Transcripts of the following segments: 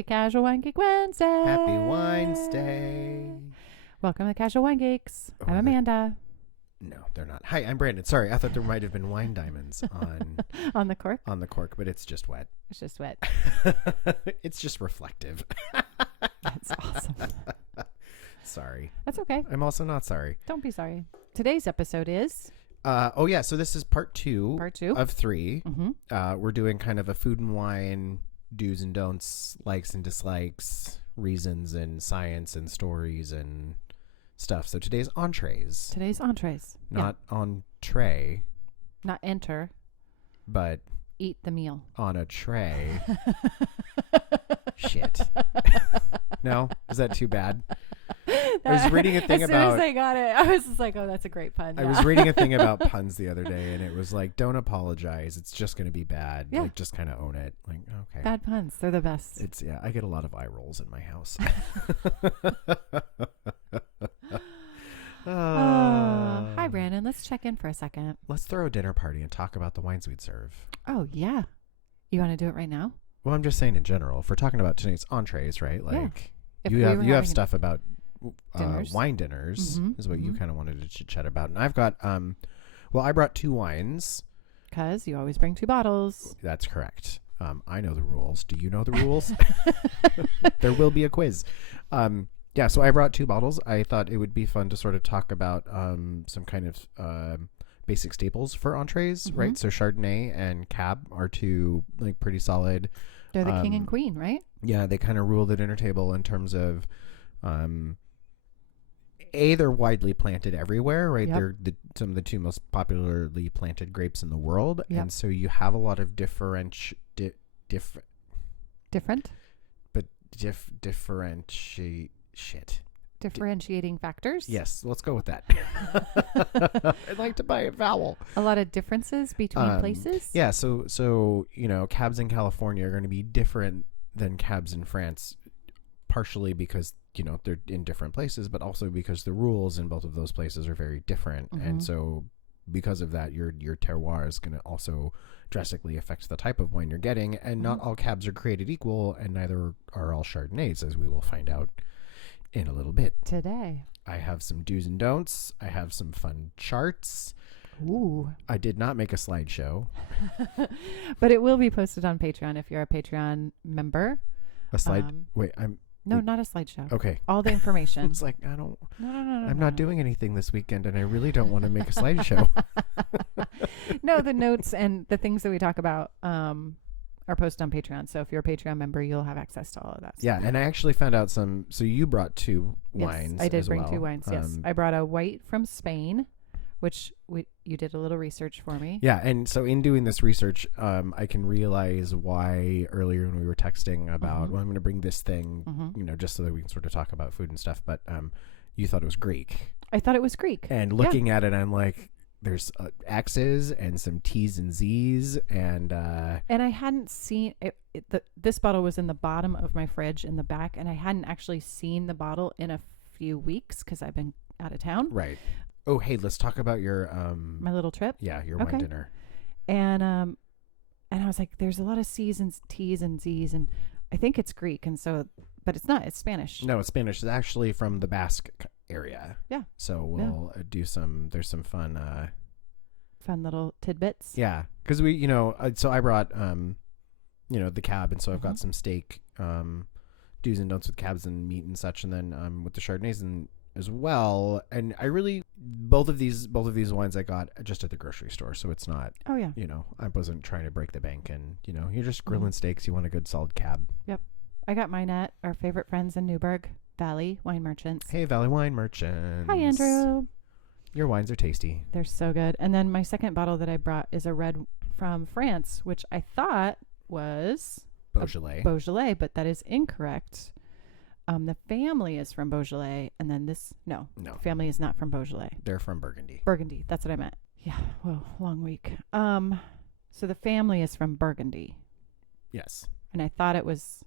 Happy Casual Wine Geek Wednesday. Happy Wednesday. Welcome to Casual Wine Geeks. Oh, I'm Amanda. No, they're not. Hi, I'm Brandon. Sorry, I thought there might have been wine diamonds On the cork? on the cork, but it's just wet. It's just wet. It's just reflective. That's awesome. Sorry. That's okay. I'm also not sorry. Don't be sorry. Today's episode is So this is part two part 2 of 3. Mm-hmm. We're doing kind of a food and wine do's and don'ts, likes and dislikes, reasons and science and stories and stuff. So today's entrees. Today's entrees. Not entree, Not enter. but Eat the meal. on a tray. Shit. No? Is that too bad? I was reading a thing as about... soon as I got it, I was just like, oh, that's a great pun. I was reading a thing about puns the other day, and it was like, don't apologize. It's just going to be bad. Yeah. Like, just kind of own it. Like, okay. Bad puns. They're the best. I get a lot of eye rolls in my house. Hi, Brandon. Let's check in for a second. Let's throw a dinner party and talk about the wines we'd serve. Oh, yeah. You want to do it right now? Well, I'm just saying in general. If we're talking about tonight's entrees, right? Like, If you we were have having stuff about dinners. wine dinners, Mhm, is what you mhm. kind of wanted to chit chat about. And I've got, I brought 2 wines. Because you always bring 2 bottles. That's correct. I know the rules. Do you know the rules? There will be a quiz. So I brought 2 bottles. I thought it would be fun to sort of talk about some kind of basic staples for entrees, Mhm. right? So Chardonnay and Cab are 2 like pretty solid. They're the king and queen, right? Yeah, they kind of rule the dinner table in terms of they're widely planted everywhere, right? Yep. They're some of the 2 most popularly planted grapes in the world. Yep. And so you have a lot of differentiate shit. Differentiating factors. Yes, let's go with that. I'd like to buy a vowel. A lot of differences between places. Yeah, so cabs in California are going to be different than cabs in France, partially because they're in different places, but also because the rules in both of those places are very different. Mhm. And so because of that, your terroir is going to also drastically affect the type of wine you're getting. And not all cabs are created equal, and neither are all Chardonnays, as we will find out in a little bit. Today. I have some do's and don'ts. I have some fun charts. Ooh. I did not make a slideshow. But it will be posted on Patreon if you're a Patreon member. A slide. Wait, No, not a slideshow. okay. All the information. It's like, I don't, No. I'm not doing anything this weekend, and I really don't want to make a slideshow. No, the notes and the things that we talk about are posted on Patreon. So if you're a Patreon member, you'll have access to all of that stuff. Yeah, and I actually found out so you brought 2 Yes, wines. I did as bring well. 2 wines. Yes, I brought a white from Spain, which you did a little research for me. Yeah, and so in doing this research, I can realize why earlier when we were texting about, Mhm. well, I'm going to bring this thing, Mhm. just so that we can sort of talk about food and stuff. But you thought it was Greek, I thought it was Greek. and looking at it, I'm like, there's X's and some T's and Z's, and And I hadn't seen it. This bottle was in the bottom of my fridge in the back, and I hadn't actually seen the bottle in a few weeks because I've been out of town. right. Oh, hey, let's talk about your My little trip. your Okay. wine dinner. And I was like, there's a lot of C's and T's and Z's, and I think it's Greek, and so, but it's not. It's Spanish. No, it's Spanish. It's actually from the Basque area. Yeah. So we'll do there's some fun. Fun little tidbits. Yeah, because we, so I brought, the cab, and so I've got some steak, do's and don'ts with cabs and meat and such, and then with the Chardonnays and as well. And I really both of these wines I got just at the grocery store, so it's not, Oh yeah. I wasn't trying to break the bank, and you're just grilling steaks. You want a good solid cab. I got mine at our favorite friends in Newburgh, Valley Wine Merchants. Hey, Valley Wine Merchants. Hi, Andrew. Your wines are tasty. They're so good. And then my second bottle that I brought is a red from France, which I thought was Beaujolais. Beaujolais, but that is incorrect. The family is from Beaujolais, and then No, family is not from Beaujolais. they're from Burgundy. Burgundy. That's what I meant. Yeah. Well, long week. So the family is from Burgundy, Yes. and I thought it was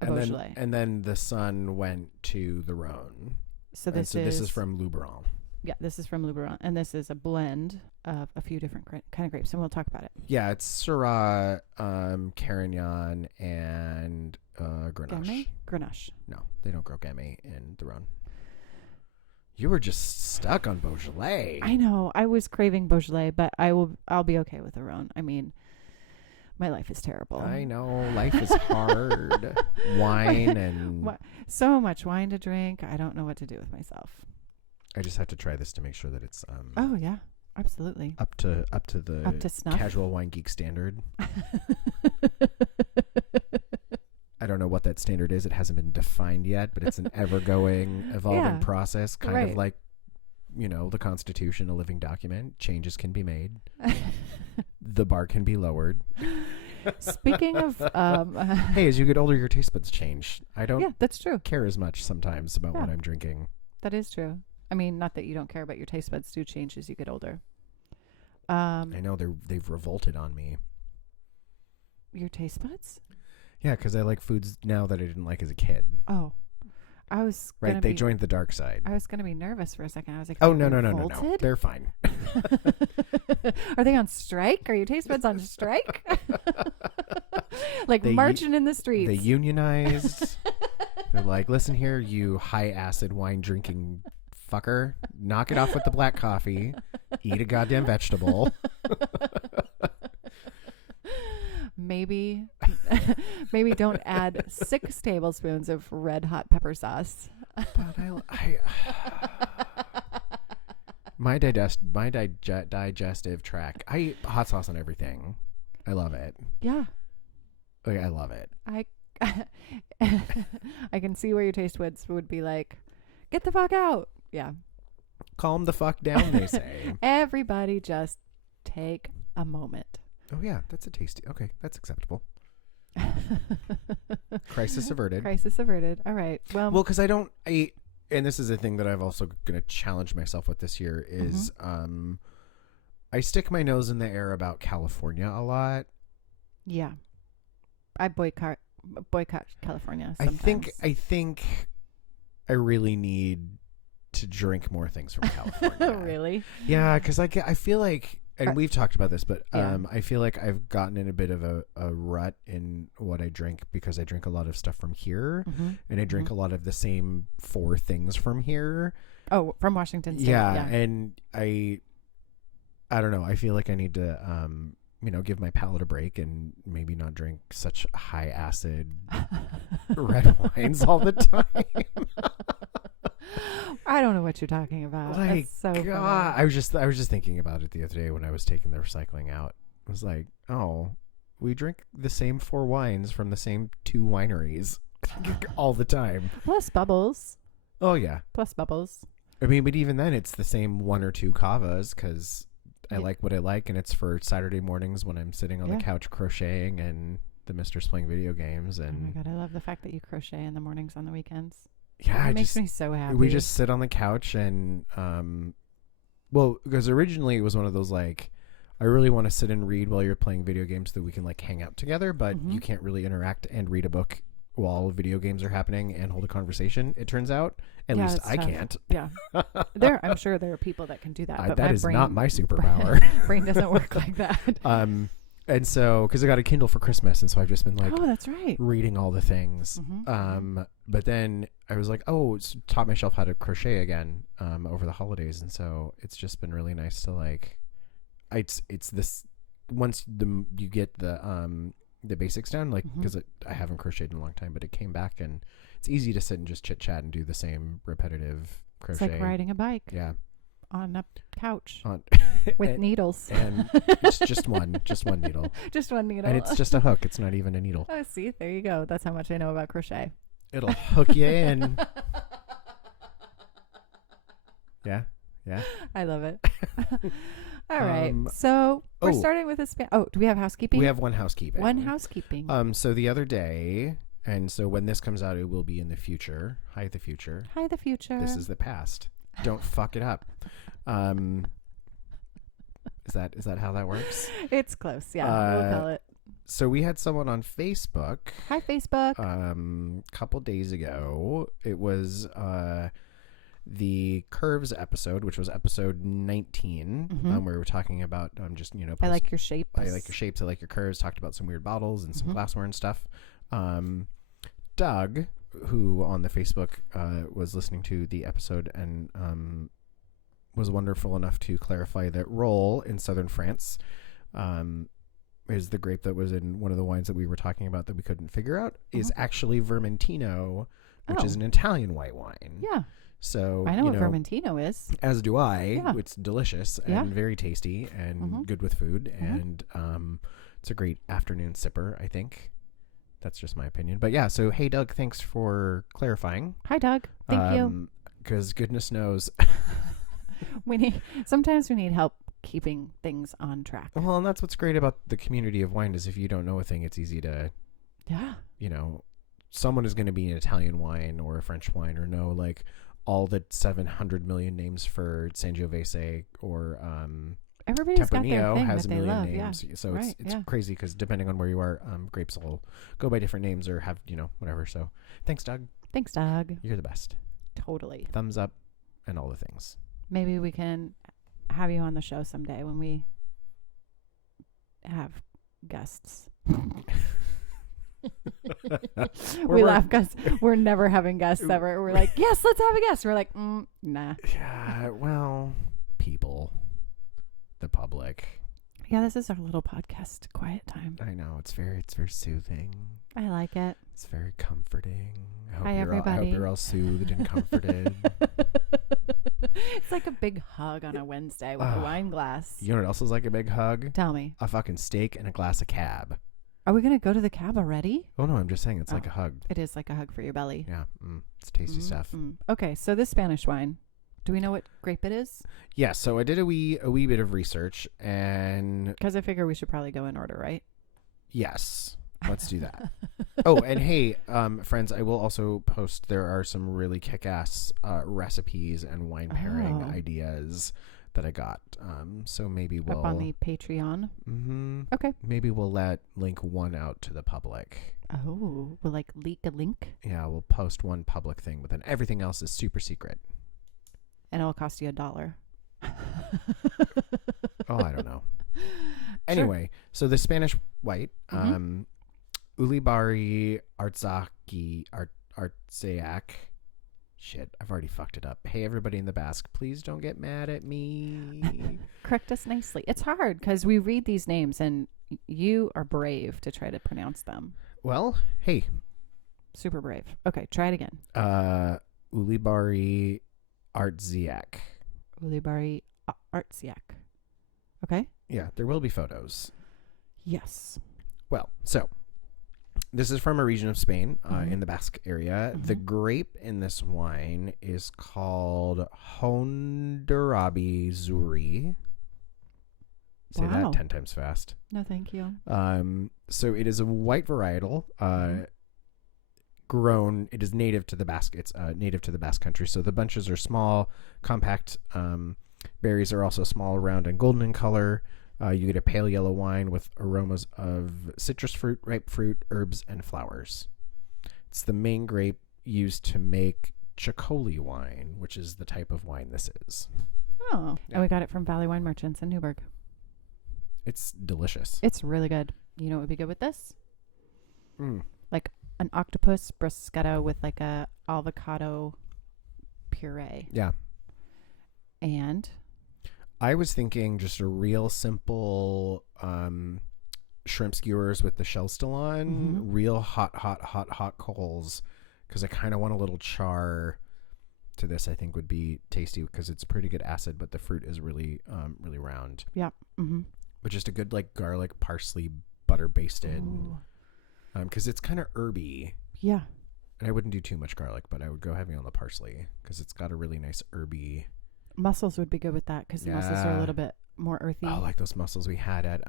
a Beaujolais. And then the son went to the Rhone. So And this so is this is from Luberon. Yeah, this is from Luberon, and this is a blend of a few different kind of grapes, and we'll talk about it. Yeah, it's Syrah, Carignan, and Grenache. Gamay? Grenache. No, they don't grow Gamay in the Rhone. You were just stuck on Beaujolais. I know. I was craving Beaujolais, but I'll be okay with the Rhone. I mean, my life is terrible. I know. Life is hard. Wine and... So much wine to drink. I don't know what to do with myself. I just have to try this to make sure that it's... oh, yeah. Absolutely. Up to snuff. Casual wine geek standard. I don't know what that standard is. It hasn't been defined yet, but it's an ever-going, evolving process, kind of like, the Constitution, a living document. Changes can be made. The bar can be lowered. Speaking of... hey, as you get older, your taste buds change. I don't that's true. care as much sometimes about what I'm drinking. That is true. I mean, not that you don't care, but your taste buds do change as you get older. I know they've revolted on me. Your taste buds? Yeah, because I like foods now that I didn't like as a kid. Oh, I was right. They joined the dark side. I was going to be nervous for a second. I was like, "Oh no, they're fine." Are they on strike? Are your taste buds on strike? Like marching in the streets? They unionized. They're like, "Listen here, you high acid wine drinking fucker, knock it off with the black coffee. Eat a goddamn vegetable." Maybe don't add 6 tablespoons of red hot pepper sauce. But my digestive tract. I eat hot sauce on everything. I love it. Yeah. Like, I love it. I can see where your taste buds would be like, get the fuck out. Yeah. Calm the fuck down, they say. Everybody just take a moment. Oh, yeah. That's a tasty. Okay. That's acceptable. Crisis averted. Crisis averted. All right. Well, because and this is a thing that I've also going to challenge myself with this year is I stick my nose in the air about California a lot. Yeah. I boycott California sometimes. I think I really need to drink more things from California. Really? Yeah, because I feel like, and we've talked about this, but I feel like I've gotten in a bit of a rut in what I drink because I drink a lot of stuff from here, and I drink a lot of the same 4 things from here. Oh, from Washington State. Yeah. And I don't know. I feel like I need to, give my palate a break and maybe not drink such high acid red wines all the time. I don't know what you're talking about. Like, that's so God, I was just thinking about it the other day when I was taking the recycling out. I was like, oh, we drink the same 4 wines from the same 2 wineries all the time. Plus bubbles. Oh yeah. Plus bubbles. I mean, but even then, it's the same 1 or 2 cavas because I like what I like, and it's for Saturday mornings when I'm sitting on the couch crocheting and the mistress playing video games. And oh my God, I love the fact that you crochet in the mornings on the weekends. Yeah, it makes me so happy. We just sit on the couch and, because originally it was one of those like, I really want to sit and read while you're playing video games so that we can like hang out together, but you can't really interact and read a book while video games are happening and hold a conversation. It turns out, at least I can't. Yeah, I'm sure there are people that can do that. But that is not my superpower. Brain doesn't work like that. And so, because I got a Kindle for Christmas, and so I've just been like, oh, that's right, reading all the things. But then I was like, taught myself how to crochet again over the holidays, and so it's just been really nice to like, it's this once you get the basics down, like because I haven't crocheted in a long time, but it came back and it's easy to sit and just chit chat and do the same repetitive crochet. It's like riding a bike. Yeah. On a couch with needles, and it's just one needle, and it's just a hook. It's not even a needle. Oh, see, there you go. That's how much I know about crochet. It'll hook you in. Yeah. I love it. All right, so we're starting with this. Do we have housekeeping? We have one housekeeping. So the other day, and so when this comes out, it will be in the future. Hi, the future. Hi, the future. This is the past. Don't fuck it up. Is that how that works? It's close. Yeah, we'll call it. So we had someone on Facebook. Hi, Facebook. Couple days ago. It was the Curves episode, which was episode 19, where we were talking about just, I like your shapes. I like your shapes. I like your curves. Talked about some weird bottles and some glassware and stuff. Doug, who on the Facebook was listening to the episode and was wonderful enough to clarify that Roll in southern France is the grape that was in one of the wines that we were talking about that we couldn't figure out is actually Vermentino, which is an Italian white wine. Yeah. So I know what Vermentino is. As do I. Yeah. It's delicious and very tasty and good with food. And it's a great afternoon sipper, I think. That's just my opinion. But yeah, so hey, Doug, thanks for clarifying. Hi, Doug. Thank you. Because goodness knows. Sometimes we need help keeping things on track. Well, and that's what's great about the community of wine is if you don't know a thing, it's easy to, someone is going to be an Italian wine or a French wine or know like all the 700 million names for Sangiovese or everybody's got their Tempranillo thing has that a they million love. names. Yeah. So right, it's crazy because depending on where you are, grapes will go by different names or have, whatever. So thanks, Doug. Thanks, Doug. You're the best. Totally. Thumbs up and all the things. Maybe we can have you on the show someday when we have guests. We laugh because we're never having guests ever. We're like, yes, let's have a guest. We're like, nah. Yeah, well, people, the public. Yeah, this is our little podcast quiet time. I know it's very soothing. I like it. It's very comforting. Hi, everybody. I hope you're all soothed and comforted. It's like a big hug on a Wednesday with a wine glass. You know what else is like a big hug? Tell me. A fucking steak and a glass of cab. Are we going to go to the cab already? Oh, no, I'm just saying it's like a hug. It is like a hug for your belly. Yeah, it's tasty stuff. Okay, so this Spanish wine, do we know what grape it is? Yeah, so I did a wee bit of research, and... Because I figure we should probably go in order, right? Yes, let's do that. Oh, and hey, friends, I will also post, there are some really kick-ass recipes and wine pairing ideas that I got. So maybe we'll... Up on the Patreon? Mm-hmm. Okay. Maybe we'll link one out to the public. Oh, we'll leak a link? Yeah, we'll post one public thing, but then everything else is super secret. And it'll cost you $1. Oh, I don't know. Anyway, so the Spanish white, Ulibarri Artzeak. Shit, I've already fucked it up. Hey, everybody in the Basque, please don't get mad at me. Correct us nicely. It's hard because we read these names and you are brave to try to pronounce them. Well, hey. Super brave. Okay, try it again. Ulibarri Artzeak. Ulibarri Artzeak. Okay? Yeah, there will be photos. Yes. Well, so this is from a region of Spain in the Basque area. The grape in this wine is called Hondurabi Zuri. Say that 10 times fast. No, thank you. So it is a white varietal grown. It is native to the Basque. It's native to the Basque country. So the bunches are small, compact. Berries are also small, round, and golden in color. You get a pale yellow wine with aromas of citrus fruit, ripe fruit, herbs, and flowers. It's the main grape used to make Chicoli wine, which is the type of wine this is. Oh, yeah. And we got it from Valley Wine Merchants in Newburgh. It's delicious. It's really good. You know what would be good with this? Like an octopus bruschetta with like a avocado puree. Yeah. And I was thinking just a real simple shrimp skewers with the shell still on, real hot coals, because I kind of want a little char to this. I think would be tasty because it's pretty good acid, but the fruit is really really round. Yeah. But just a good like garlic, parsley, butter basted, because it's kind of herby. Yeah. And I wouldn't do too much garlic, but I would go heavy on the parsley because it's got a really nice herby. Mussels would be good with that because the mussels are a little bit more earthy. Oh, like those mussels we had at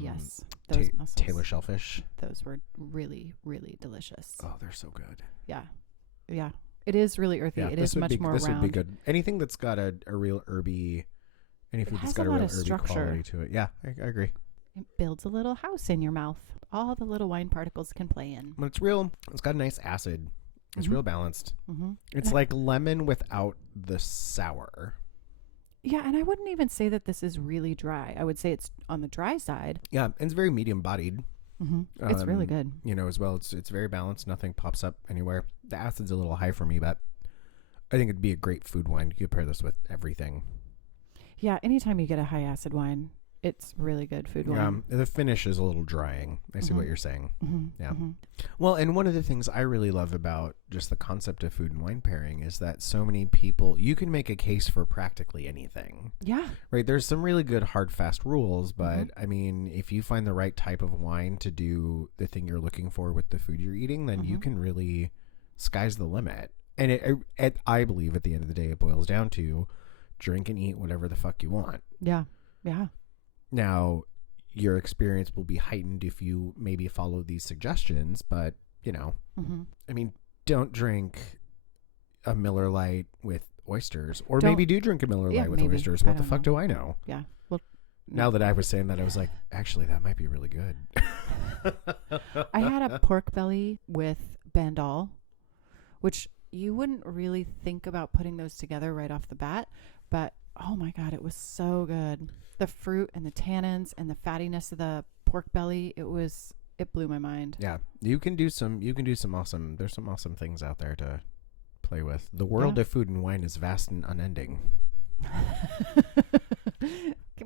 yes, those mussels. Taylor Shellfish. Those were really, really delicious. Oh, they're so good. Yeah. It is really earthy. Yeah, it is much more round. This would be good. Anything that's got a real herby, any food that's got a real herby quality to it. Yeah, I agree. It builds a little house in your mouth. All the little wine particles can play in. But it's real. It's got a nice acid. It's real balanced. It's like lemon without the sour. Yeah, and I wouldn't even say that this is really dry. I would say it's on the dry side. Yeah, and it's very medium bodied. It's really good. You know, as well. It's very balanced. Nothing pops up anywhere. The acid's a little high for me, but I think it'd be a great food wine. You could pair this with everything. Yeah, anytime you get a high acid wine, it's really good food wine. Yeah, the finish is a little drying. I see what you're saying. Yeah. Mm-hmm. Well, and one of the things I really love about just the concept of food and wine pairing is that so many people, you can make a case for practically anything. Yeah. Right? There's some really good hard, fast rules, but I mean, if you find the right type of wine to do the thing you're looking for with the food you're eating, then you can really, sky's the limit. And I believe at the end of the day, it boils down to drink and eat whatever the fuck you want. Yeah. Yeah. Now, your experience will be heightened if you maybe follow these suggestions, but, you know, I mean, don't drink a Miller Lite with oysters, or maybe do drink a Miller Lite with oysters. What the fuck do I know? Yeah. Well, now that I was saying that, I was like, actually, that might be really good. I had a pork belly with Bandol, which you wouldn't really think about putting those together right off the bat, but oh my God, it was so good. The fruit and the tannins and the fattiness of the pork belly, it blew my mind. Yeah. There's some awesome things out there to play with. The world of food and wine is vast and unending.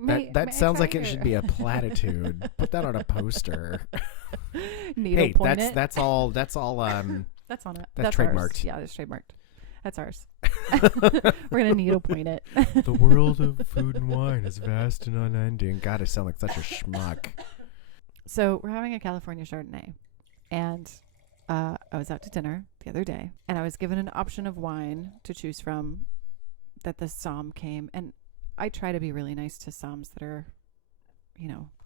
That sounds like it should be a platitude. Put that on a poster. Hey, that's all that's on it. That's trademarked. Ours. Yeah, it's trademarked. That's ours. We're going to needle point it. The world of food and wine is vast and unending. God, I sound like such a schmuck. So we're having a California Chardonnay. And I was out to dinner the other day. And I was given an option of wine to choose from that the somm came. And I try to be really nice to somms that are,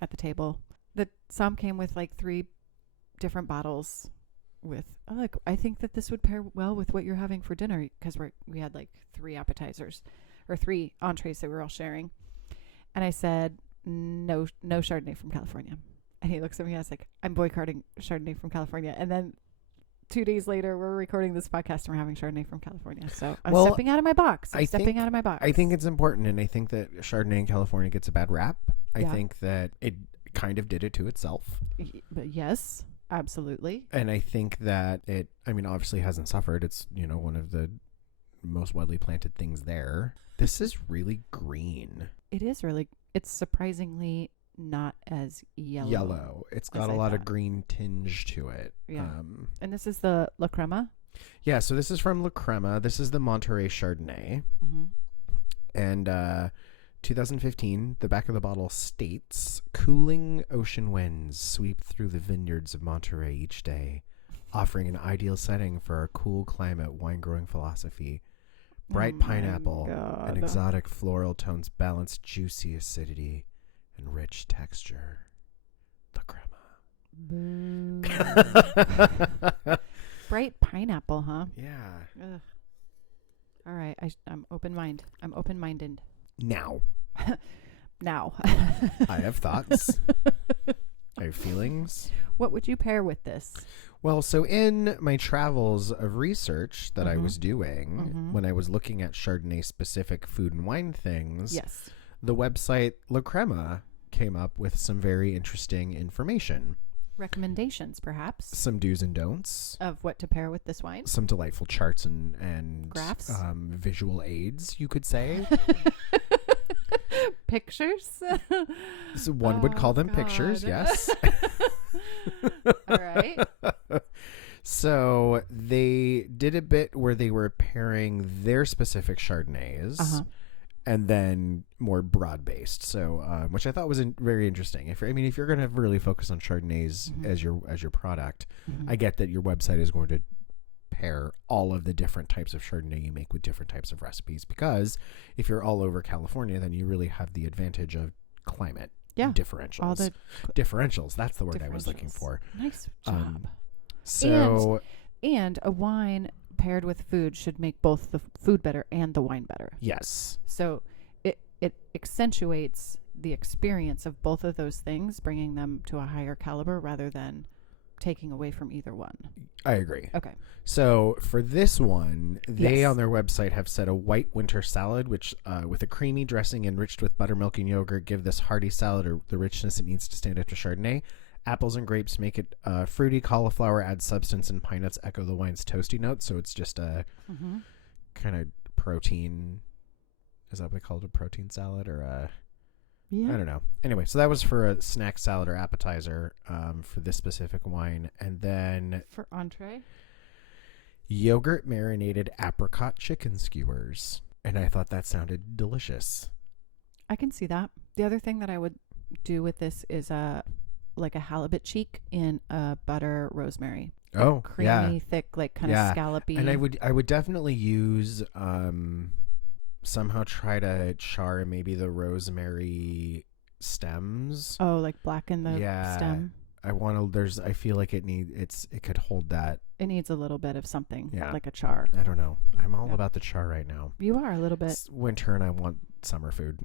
at the table. The somm came with like 3 different bottles with I think that this would pair well with what you're having for dinner, because we had like 3 appetizers or 3 entrees that we were all sharing. And I said, no Chardonnay from California. And he looks at me and I was like, I'm boycotting Chardonnay from California. And then 2 days later, we're recording this podcast and we're having Chardonnay from California. So I'm stepping out of my box. I think it's important, and I think that Chardonnay in California gets a bad rap. I think that it kind of did it to itself. But yes. Absolutely. And I think that it, obviously hasn't suffered. It's, one of the most widely planted things there. This is really green. It's surprisingly not as yellow. It's got a lot of green tinge to it. Yeah. And this is the La Crema? Yeah, so this is from La Crema. This is the Entree Chardonnay. And 2015, the back of the bottle states, cooling ocean winds sweep through the vineyards of Monterey each day, offering an ideal setting for our cool climate wine growing philosophy. Bright pineapple and exotic floral tones balance juicy acidity and rich texture. La Crema. Bright pineapple, huh? Yeah. Ugh. All right, I'm open-minded. Now. I have thoughts. I have feelings. What would you pair with this? Well, so in my travels of research that I was doing when I was looking at Chardonnay-specific food and wine things, the website La Crema came up with some very interesting information. Recommendations, perhaps. Some do's and don'ts. Of what to pair with this wine. Some delightful charts and graphs. Visual aids, you could say. Pictures? So one would call them pictures, yes. All right. So they did a bit where they were pairing their specific Chardonnays and then more broad-based. So, which I thought was very interesting. If you're going to really focus on Chardonnays as your product, I get that your website is going to pair all of the different types of Chardonnay you make with different types of recipes, because if you're all over California, then you really have the advantage of climate differentials. All the differentials. That's the word I was looking for. Nice job. And a wine paired with food should make both the food better and the wine better. Yes. So it accentuates the experience of both of those things, bringing them to a higher caliber rather than taking away from either one. I agree. Okay. So for this one, they Yes. on their website have said a white winter salad, which with a creamy dressing enriched with buttermilk and yogurt, give this hearty salad the richness it needs to stand up to Chardonnay. Apples and grapes make it fruity. Cauliflower adds substance, and pine nuts echo the wine's toasty notes. So it's just a kind of protein. Is that what they call it? A protein salad or a... Yeah. I don't know. Anyway, so that was for a snack salad or appetizer for this specific wine. And then For entree? yogurt marinated apricot chicken skewers. And I thought that sounded delicious. I can see that. The other thing that I would do with this is like a halibut cheek in butter rosemary. Oh, Creamy, yeah. thick, like kind Yeah. of scallopy. And I would definitely use somehow try to char maybe the rosemary stems. Oh, like blacken the Yeah. stem. I feel like it could hold that. It needs a little bit of something, Yeah. like a char. I don't know. I'm all Yeah. about the char right now. You are a little bit. It's winter and I want summer food.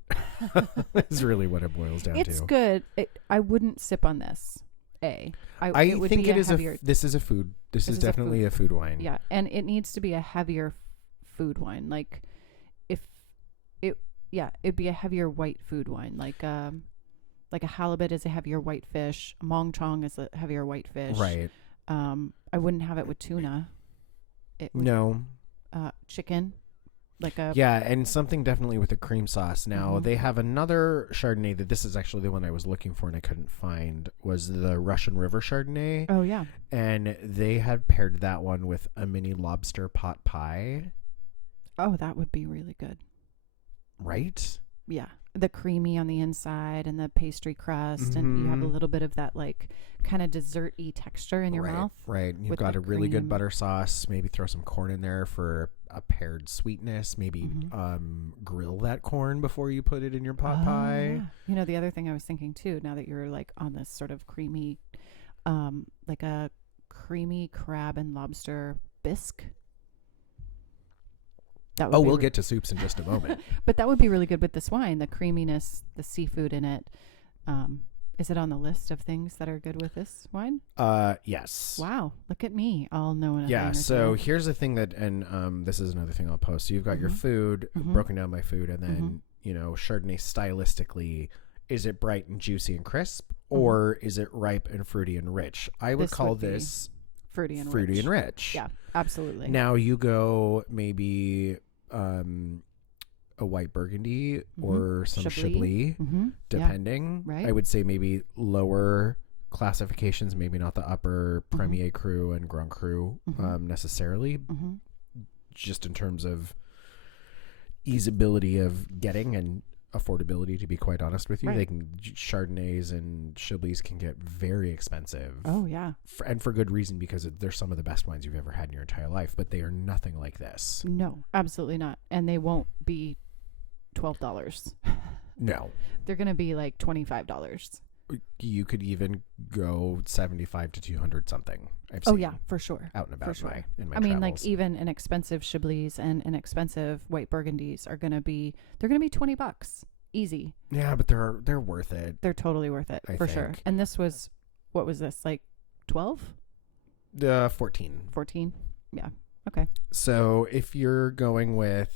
Is really what it boils down It's to. good. I wouldn't sip on this. I it would think be it a is heavier, this is a food. This is is a definitely a food wine. yeah, and it needs to be a heavier food wine. Like if it'd be a heavier white food wine. Like a halibut is a heavier white fish. A mong chong is a heavier white fish. Right. I wouldn't have it with tuna. It would, No. chicken, like a Yeah, and something definitely with a cream sauce. Now, Mhm. they have another Chardonnay that this is actually the one I was looking for and I couldn't find, was the Russian River Chardonnay. oh yeah. And they had paired that one with a mini lobster pot pie. Oh, that would be really good. Right? Yeah, the creamy on the inside and the pastry crust, and you have a Mhm. little bit of that like kind of dessert-y texture in your right, mouth. Right. You've with got the a really good cream. butter sauce. Maybe throw some corn in there for a paired sweetness. Maybe grill that corn before you put it in your pot pie. Yeah. You know, the other thing I was thinking too, now that you're like on this sort of creamy, like a creamy crab and lobster bisque. That would Oh, be we'll get to soups in just a moment. but that would be really good with this wine. The creaminess, the seafood in it. Is it on the list of things that are good with this wine? Yes. Wow, look at me, all knowing. a Yeah, thing or so two. here's the thing that, and this is another thing I'll post. So you've got your Mhm. food, Mhm. broken down by food, and then, Chardonnay stylistically, is it bright and juicy and crisp, or is it ripe and fruity and rich? I would This call would be this fruity and fruity rich. and rich. Yeah, absolutely. Now you go maybe a white burgundy or some Chablis, Mm-hmm. depending. right. I would say maybe lower classifications, maybe not the upper Premier Cru and Grand Cru necessarily, Mm-hmm. just in terms of easeability of getting and affordability, to be quite honest with you. Right. They can Chardonnays and Chablis can get very expensive. Oh yeah. And for good reason, because they're some of the best wines you've ever had in your entire life, but they are nothing like this. No, absolutely not. And they won't be $12. No. They're gonna be like $25. You could even go 75 to 200 something. I've Oh seen yeah, for sure. out and about sure. in my I mean, travels. like even an expensive Chablis and an expensive white burgundies are gonna be $20 easy. Yeah, but they're worth it. They're totally worth it I for sure. think. And this was, what was this, like 12, 14. 14? Yeah. Okay. So if you're going with,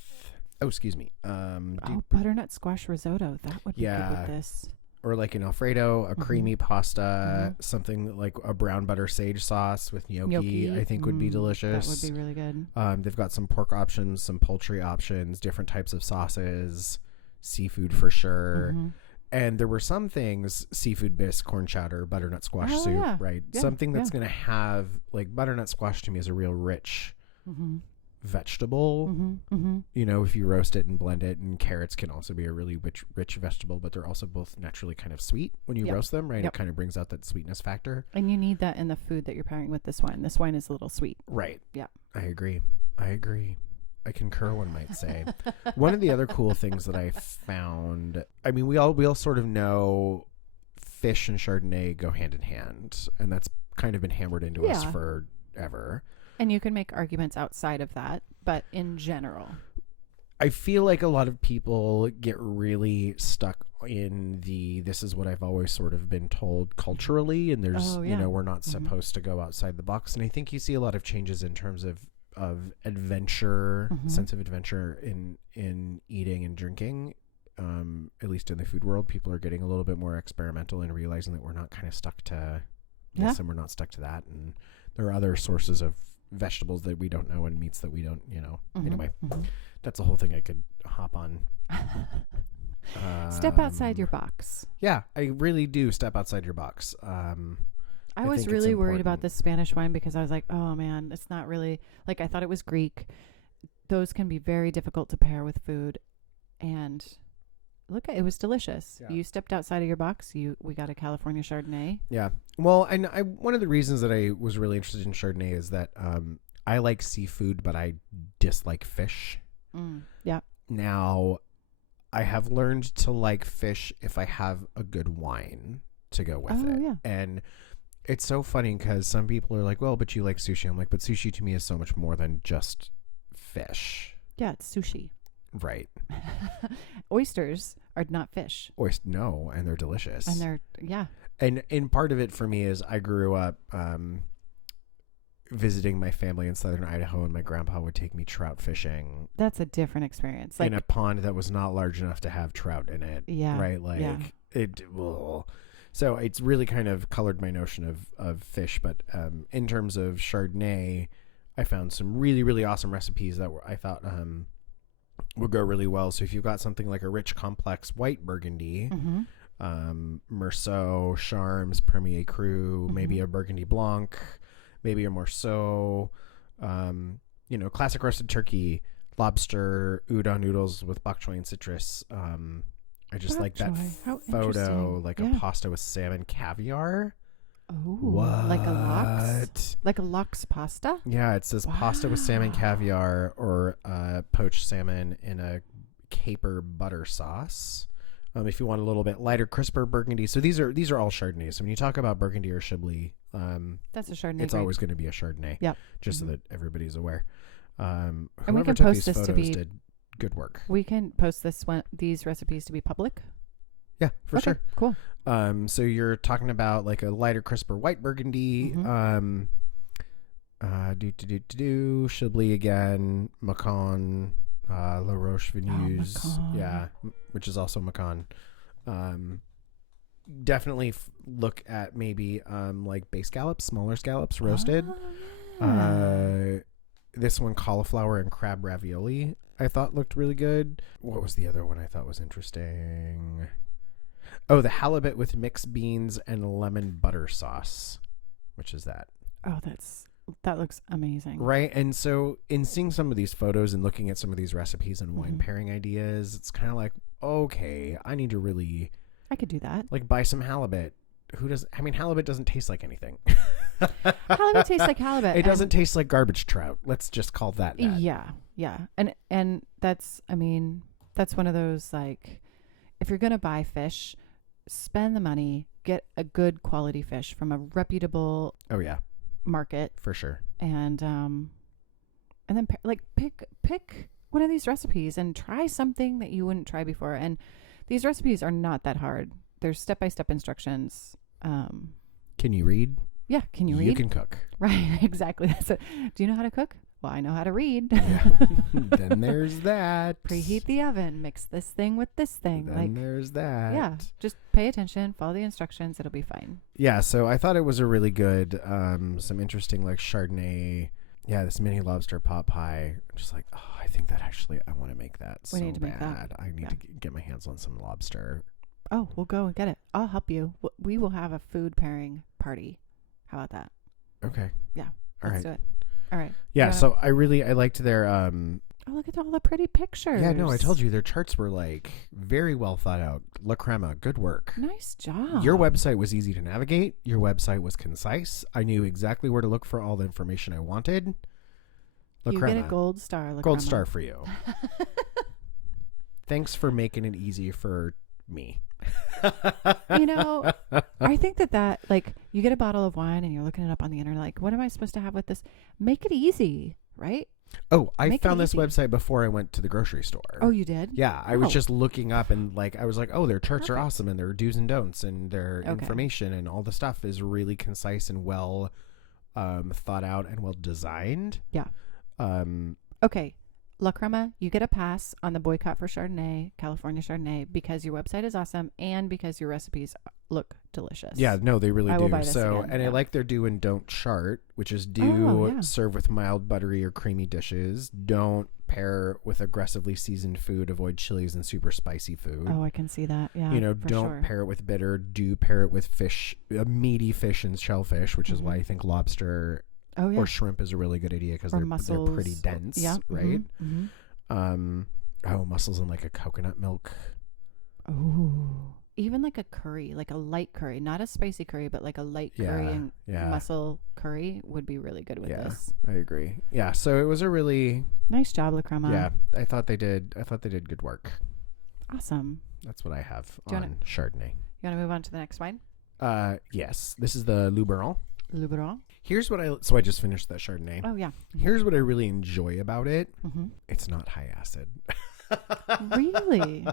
excuse me, Butternut squash risotto. That would be good Yeah. with this. or like an Alfredo, a creamy pasta, Mhm. something like a brown butter sage sauce with gnocchi, Gnocchi. I think would be delicious. That would be really good. They've got some pork options, some poultry options, different types of sauces, seafood for sure. Mhm. And there were some things, seafood bisque, corn chowder, butternut squash Oh, soup, yeah. right? Yeah, Something that's yeah. going to have, like butternut squash to me is a real rich Mhm. vegetable. Mhm. Mhm. If you roast it and blend it, and carrots can also be a really rich vegetable, but they're also both naturally kind of sweet when you Yep. roast them, right? Yep. It kind of brings out that sweetness factor. And you need that in the food that you're pairing with this wine. This wine is a little sweet. Right. Yeah. I agree. I concur, one might say. One of the other cool things that I found, I mean, we all sort of know fish and Chardonnay go hand in hand, and that's kind of been hammered into us Yeah. forever. And you can make arguments outside of that, but in general. I feel like a lot of people get really stuck in this is what I've always sort of been told culturally, and there's, Oh, yeah. we're not supposed to go outside the box. And I think you see a lot of changes in terms of adventure, sense of adventure in eating and drinking. At least in the food world, people are getting a little bit more experimental and realizing that we're not kind of stuck to this and we're not stuck to that. And there are other sources of vegetables that we don't know and meats that we don't, anyway, that's a whole thing I could hop on. Step outside your box. Yeah, I really do step outside your box. I was really worried about this Spanish wine because I was like, oh man, it's not really like I thought it was Greek. Those can be very difficult to pair with food. And look, it was delicious. Yeah. You stepped outside of your box. We got a California Chardonnay. Yeah. Well, and one of the reasons that I was really interested in Chardonnay is that I like seafood, but I dislike fish. Yeah. Now, I have learned to like fish if I have a good wine to go with it. Yeah. And it's so funny because some people are like, well, but you like sushi. I'm like, but sushi to me is so much more than just fish. Yeah, it's sushi. Right. Oysters are not fish. No, and they're delicious. And they're, yeah. And part of it for me is I grew up visiting my family in southern Idaho, and my grandpa would take me trout fishing. That's a different experience. In a pond that was not large enough to have trout in it. Yeah. Right? So it's really kind of colored my notion of fish. But in terms of Chardonnay, I found some really, really awesome recipes that I thought would go really well. So if you've got something like a rich, complex white Burgundy, Meursault, Charmes, Premier Cru, maybe a Burgundy Blanc, maybe a Meursault, classic roasted turkey, lobster, udon noodles with bok choy and citrus. I just like that photo, like a pasta with salmon caviar. Oh, like a lox? Like a lox pasta? Yeah, it says pasta with salmon caviar or poached salmon in a caper butter sauce. If you want a little bit lighter, crisper Burgundy. So these are all Chardonnays. So when you talk about Burgundy or Chablis, that's a Chardonnay. It's always going to be a Chardonnay. Yep. Just so that everybody's aware. And we can post this to be did good work. We can post these recipes to be public. Yeah, for sure. Cool. So you're talking about like a lighter, crisper white Burgundy. Chablis again, Macon, La Roche Veneuse. Yeah, which is also Macon. Definitely look at maybe like bay scallops, smaller scallops roasted. This one, cauliflower and crab ravioli, I thought looked really good. What was the other one I thought was interesting? Oh, the halibut with mixed beans and lemon butter sauce. Which is that? Oh, that looks amazing. Right. And so in seeing some of these photos and looking at some of these recipes and wine pairing ideas, it's kind of like, okay, I need to really... I could do that. Like buy some halibut. Halibut doesn't taste like anything. Halibut tastes like halibut. It doesn't taste like garbage trout. Let's just call that. Yeah. And that's one of those, like, if you're going to buy fish, spend the money, get a good quality fish from a reputable market. For sure. And then pick one of these recipes and try something that you wouldn't try before. And these recipes are not that hard. There's step-by-step instructions. Can you read? Yeah, can you read? You can cook. Right, exactly. Do you know how to cook? Well, I know how to read. Yeah. Then there's that. Preheat the oven. Mix this thing with this thing. Then there's that. Yeah, just pay attention. Follow the instructions. It'll be fine. Yeah, so I thought it was a really good, some interesting like Chardonnay. Yeah, this mini lobster pot pie. I'm just like, I think that actually, I want to make that so bad. We need to make that. I need to get my hands on some lobster. Oh, we'll go and get it. I'll help you. We will have a food pairing party. How about that? Okay. Yeah. Let's do it. All right. Yeah. So I liked their. Oh, look at all the pretty pictures. Yeah. No, I told you their charts were like very well thought out. La Crema, good work. Nice job. Your website was easy to navigate. Your website was concise. I knew exactly where to look for all the information I wanted. La Crema. You get a gold star. Gold star for you. Thanks for making it easy for me. I think that like you get a bottle of wine and you're looking it up on the internet, like, what am I supposed to have with this? Make it easy. right? Oh, I Make it found this easy. website before I went to the grocery store. Oh, you did? Yeah, I was Oh. just looking up and I was like, oh, their charts are Perfect. awesome and their do's and don'ts and their Okay. information and all the stuff is really concise and well thought out and well designed. Yeah. Um, Okay. La Crema, you get a pass on the boycott for Chardonnay, California Chardonnay, because your website is awesome and because your recipes look delicious. yeah, no, they really I do. will buy this So, again, and I yeah. like their do and don't chart, which is do yeah. serve with mild buttery or creamy dishes. Don't pair with aggressively seasoned food. Avoid chilies and super spicy food. Oh, I can see that. Yeah. For don't sure. pair it with bitter. Do pair it with fish, meaty fish and shellfish, which is why Mhm. I think lobster Oh, yeah. or shrimp is a really good idea because Or they're mussels. pretty dense, Yeah. right? Mm-hmm. Mussels in like a coconut milk. Oh. Even like a curry, like a light curry, not a spicy curry, but like a light curry and mussel curry would be really good with this. I agree. Yeah, so it was a really Nice job, La Crema. yeah. I thought they did good work. Awesome. That's what I have Do you on Chardonnay. You want to move on to the next wine? Yes, this is the Luberon. Luberon. Here's what I just finished that Chardonnay. Oh, yeah. Here's what I really enjoy about it. Mm-hmm. It's not high acid. Really?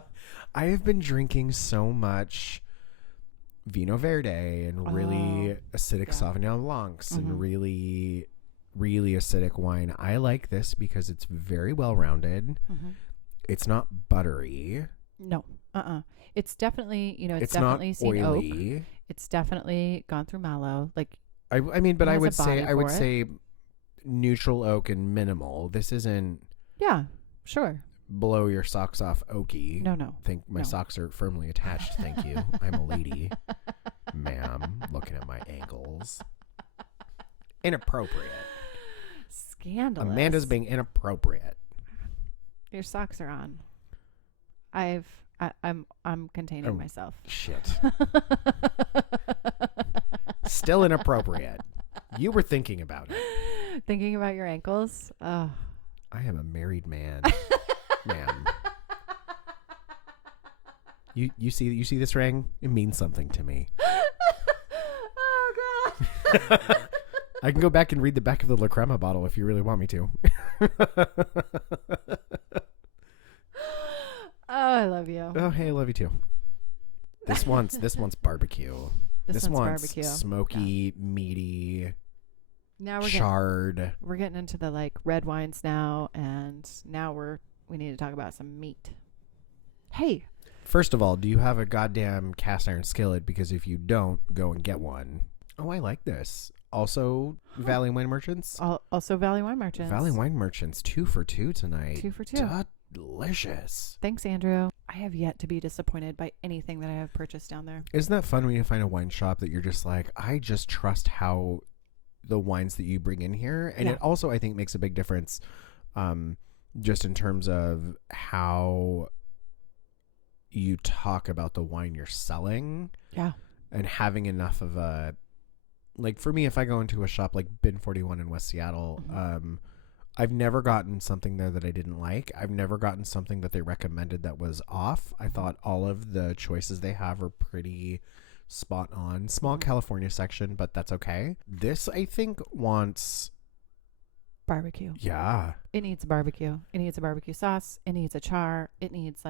I have been drinking so much Vino Verde and really acidic Sauvignon Blancs and really, really acidic wine. I like this because it's very well rounded. Mm-hmm. It's not buttery. No. It's definitely, it's not definitely seen oily. oak. It's definitely gone through mallow. Like, I mean, but it I has would a body say for it. say neutral oak and minimal. This isn't yeah, sure. blow your socks off oaky. No. I think my socks are firmly attached. Thank you. I'm a lady, ma'am. Looking at my ankles. Inappropriate. Scandalous. Amanda's being inappropriate. Your socks are on. I'm containing myself. Shit. Still inappropriate. You were thinking about it. Thinking about your ankles? Oh. I am a married man. Ma'am. You see this ring? It means something to me. Oh, God. I can go back and read the back of the La Crema bottle if you really want me to. Oh, I love you. Oh, hey, I love you too. This one's barbecue. This one's barbecue. Smoky, meaty, Now charred. we're getting into the like red wines now, and now we need to talk about some meat. Hey, First of all, do you have a goddamn cast iron skillet? Because if you don't, go and get one. Oh, I like this. Also, Valley Wine Merchants. also Valley Wine Merchants. Valley Wine Merchants, 2 for 2 tonight. 2 for 2. Delicious. Thanks, Andrew. I have yet to be disappointed by anything that I have purchased down there. Isn't that fun when you find a wine shop that you're just like, I just trust how the wines that you bring in here. And it also, I think, makes a big difference just in terms of how you talk about the wine you're selling. Yeah. And having enough of a, like for me, if I go into a shop like Bin 41 in West Seattle, I've never gotten something there that I didn't like. I've never gotten something that they recommended that was off. I thought all of the choices they have are pretty spot on. Small California section, but that's okay. This, I think, wants barbecue. Yeah. It needs barbecue. It needs a barbecue sauce. It needs a char. It needs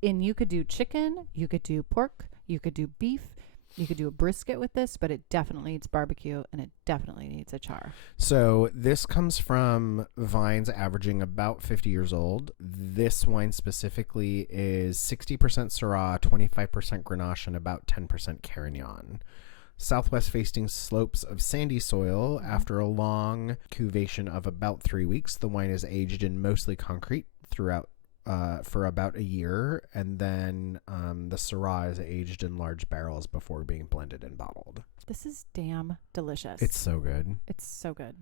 and you could do chicken, you could do pork, you could do beef, you could do a brisket with this, but it definitely needs barbecue and it definitely needs a char. So this comes from vines averaging about 50 years old. This wine specifically is 60% Syrah, 25% Grenache, and about 10% Carignan. Southwest facing slopes of sandy soil. After a long cuvation of about 3 weeks, the wine is aged in mostly concrete throughout for about a year, and then the Syrah is aged in large barrels before being blended and bottled. This is damn delicious. It's so good. It's so good.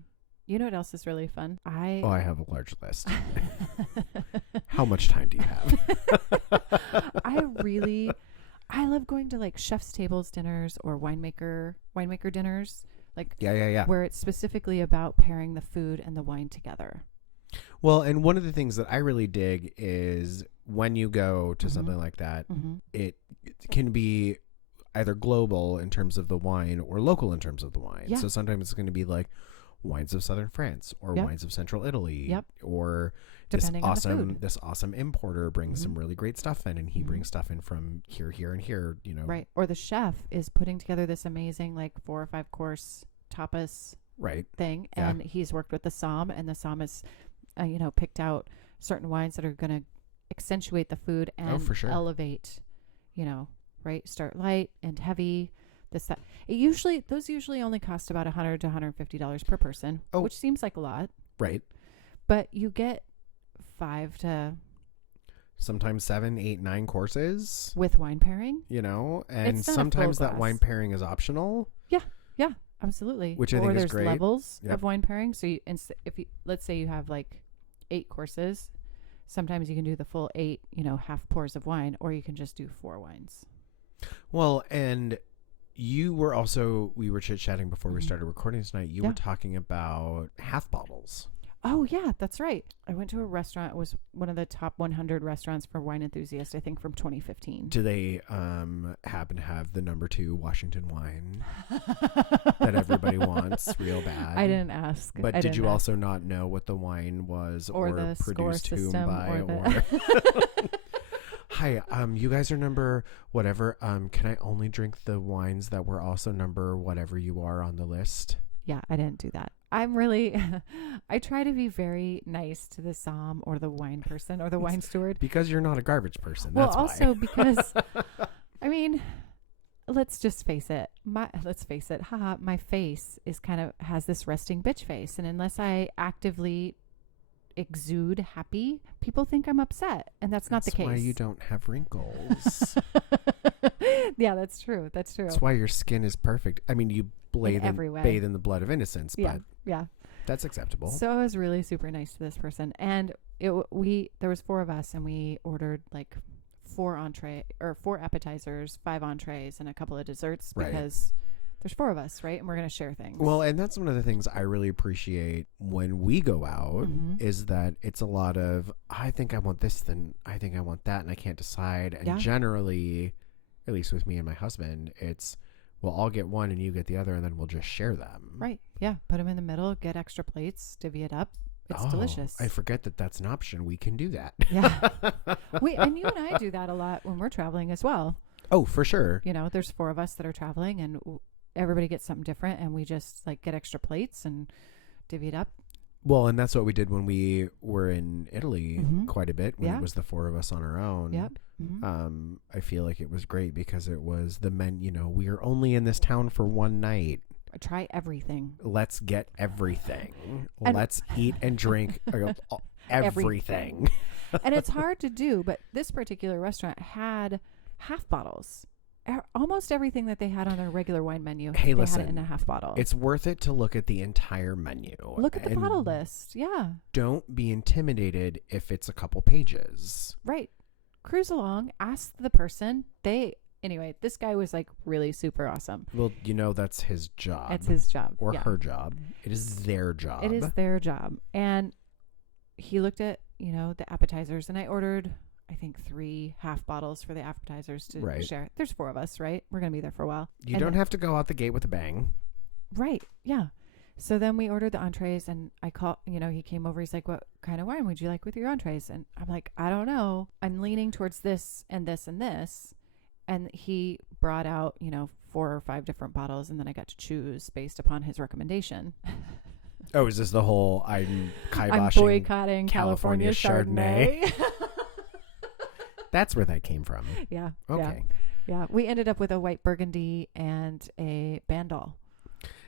You know what else is really fun? I have a large list. How much time do you have? I love going to like chef's tables dinners or winemaker dinners. Like where it's specifically about pairing the food and the wine together. Well, and one of the things that I really dig is when you go to something like that, it can be either global in terms of the wine or local in terms of the wine. Yeah. So sometimes it's going to be like, wines of southern France or Yep. wines of central Italy. Yep. Or Depending on the food. this awesome importer brings Mhm. some really great stuff in, and he Mhm. brings stuff in from here, and here, Right. Or the chef is putting together this amazing, like 4 or 5 course tapas Right. thing. Yeah. And he's worked with the Somm, and the Somm has, picked out certain wines that are going to accentuate the food and for sure. elevate, right? Start light and heavy. Those usually only cost about $100 to $150 per person, Oh. which seems like a lot, Right. but you get 5 to Sometimes 7, 8, 9 courses, with wine pairing. and It's not a full sometimes that glass. wine pairing is optional. Yeah, absolutely. Which I or think is there's great. levels Yep. of wine pairing. So if you let's say you have like 8 courses, sometimes you can do the full 8, half pours of wine, or you can just do 4 wines. Well, and we were chit-chatting before we Mhm. started recording tonight. You Yeah. were talking about half bottles. Oh yeah, that's right. I went to a restaurant. It was one of the top 100 restaurants for wine enthusiasts, I think, from 2015. Do they happen to have the number 2 Washington wine that everybody wants real bad? I didn't ask. But I did didn't you ask. also not know what the wine was Or the score produced whom system by or the Hi, you guys are number whatever. Can I only drink the wines that were also number whatever you are on the list? Yeah, I didn't do that. I try to be very nice to the Somm or the wine person or the wine steward. Because you're not a garbage person. Well, That's also why. because, let's just face it. Haha, my face is has this resting bitch face. And unless I actively exude happy, people think I'm upset. And that's not the case. That's why you don't have wrinkles. Yeah, that's true. That's true. That's why your skin is perfect. I mean, you every way. bathe in the blood of innocence, Yeah. but Yeah. that's acceptable. So I was really super nice to this person. And there was 4 of us, and we ordered like 4 appetizers, 5 entrees, and a couple of desserts Right. because there's 4 of us, right? And we're going to share things. Well, and that's one of the things I really appreciate when we go out Mhm. is that it's a lot of, I think I want this, then I think I want that, and I can't decide. And Yeah. generally, at least with me and my husband, it's, well, I'll get one and you get the other, and then we'll just share them. Right. Yeah. Put them in the middle, get extra plates, divvy it up. It's delicious. I forget that that's an option. We can do that. Yeah. And you and I do that a lot when we're traveling as well. Oh, for sure. There's 4 of us that are traveling, and everybody gets something different, and we just like get extra plates and divvy it up. Well, and that's what we did when we were in Italy Mhm. quite a bit, when Yeah. it was the 4 of us on our own. Yep. Mhm. I feel like it was great because it was the men, we are only in this town for one night. Try everything. Let's get everything. And- Let's eat and drink everything. And it's hard to do, but this particular restaurant had half bottles. Almost everything that they had on their regular wine menu, Hey, they listen, had it in a half bottle. It's worth it to look at the entire menu. Look at the and bottle list. Yeah. Don't be intimidated if it's a couple pages. Right. Cruise along. Ask the person. Anyway, this guy was like really super awesome. Well, that's his job. It's his job. Or Yeah. her job. It is their job. It is their job. And he looked at, the appetizers, and I ordered, I think, 3 half bottles for the appetizers to Right. share. There's 4 of us, right? We're going to be there for a while. You And don't have to go out the gate with a bang. Right. Yeah. So then we ordered the entrees, and I called, he came over. He's like, what kind of wine would you like with your entrees? And I'm like, I don't know. I'm leaning towards this and this and this. And he brought out, 4 or 5 different bottles, and then I got to choose based upon his recommendation. Oh, is this the whole I'm I'm kiboshing boycotting California Chardonnay. That's where that came from. Yeah. Okay. Yeah. We ended up with a white Burgundy and a Bandol.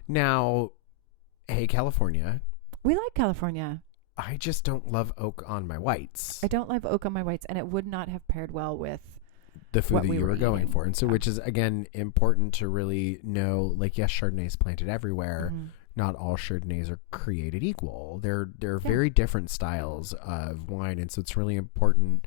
Now, hey, California, We like California. I just don't love oak on my whites. I don't love oak on my whites, and it would not have paired well with The food what that we you were were going eating. for. And so, Yeah. which is, again, important to really know, like, yes, Chardonnay is planted everywhere. Mhm. Not all Chardonnays are created equal. They're very different styles of wine. And so it's really important.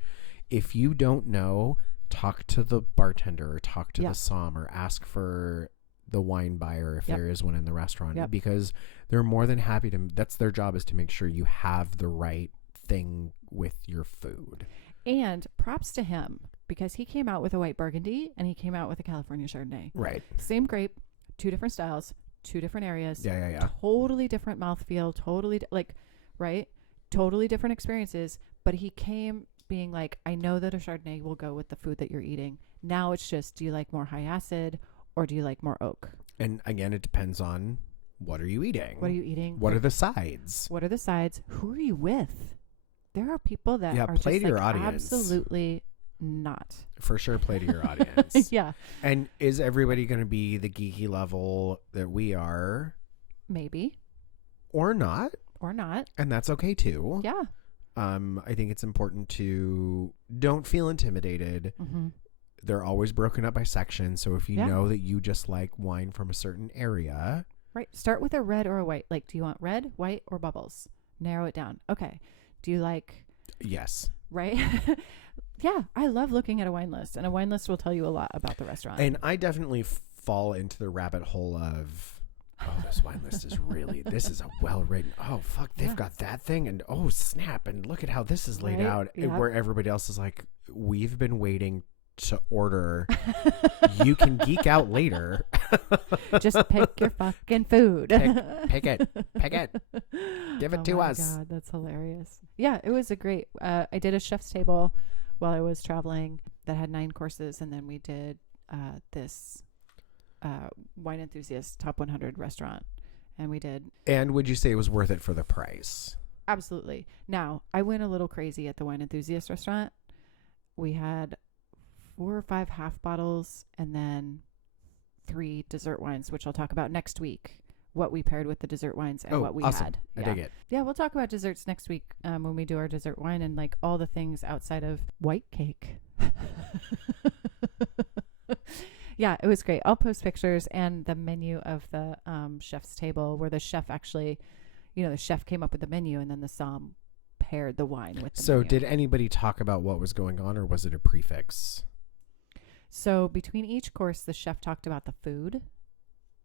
If you don't know, talk to the bartender or talk to the somm or ask for the wine buyer if there is one in the restaurant, because they're more than happy to, that's their job, is to make sure you have the right thing with your food. And props to him, because he came out with a white Burgundy and he came out with a California Chardonnay. Right. Same grape, 2 different styles, two different areas. Yeah. Totally different mouthfeel. Right? Totally different experiences. But he came being like, I know that a Chardonnay will go with the food that you're eating. Now it's just, do you like more high acid or do you like more oak? And again, it depends on what are you eating? What are you eating? What are the sides? What are the sides? Who are you with? There are people that are play just to your like audience. Absolutely not. For sure, play to your audience. Yeah. And is everybody going to be the geeky level that we are? Maybe. Or not. Or not. And that's okay too. Yeah. I think it's important to don't feel intimidated. Mm-hmm. They're always broken up by section. So if you Yeah. know that you just like wine from a certain area. Right. Start with a red or a white. Like, do you want red, white, or bubbles? Narrow it down. Okay. Do you like... Yes. Right? Yeah. I love looking at a wine list. And a wine list will tell you a lot about the restaurant. And I definitely fall into the rabbit hole of, oh, this wine list is really, this is a well-written, oh, fuck, they've got that thing. And oh, snap. And look at how this is laid out. Yep. Where everybody else is like, we've been waiting to order. You can geek out later. Just pick your fucking food. Pick it. Give it to us. Oh my God, that's hilarious. Yeah, it was a great, I did a chef's table while I was traveling that had 9 courses. And then we did this wine enthusiast top 100 restaurant. And we did. And would you say it was worth it for the price? Absolutely. Now, I went a little crazy at the wine enthusiast restaurant. We had 4 or 5 half bottles and then 3 dessert wines, which I'll talk about next week, what we paired with the dessert wines and what we awesome. had. I dig it. Yeah, we'll talk about desserts next week when we do our dessert wine and like all the things outside of white cake. Yeah, it was great. I'll post pictures and the menu of the chef's table where the chef actually, the chef came up with the menu and then the somm paired the wine with the menu. Did anybody talk about what was going on or was it a prefix? So between each course, the chef talked about the food.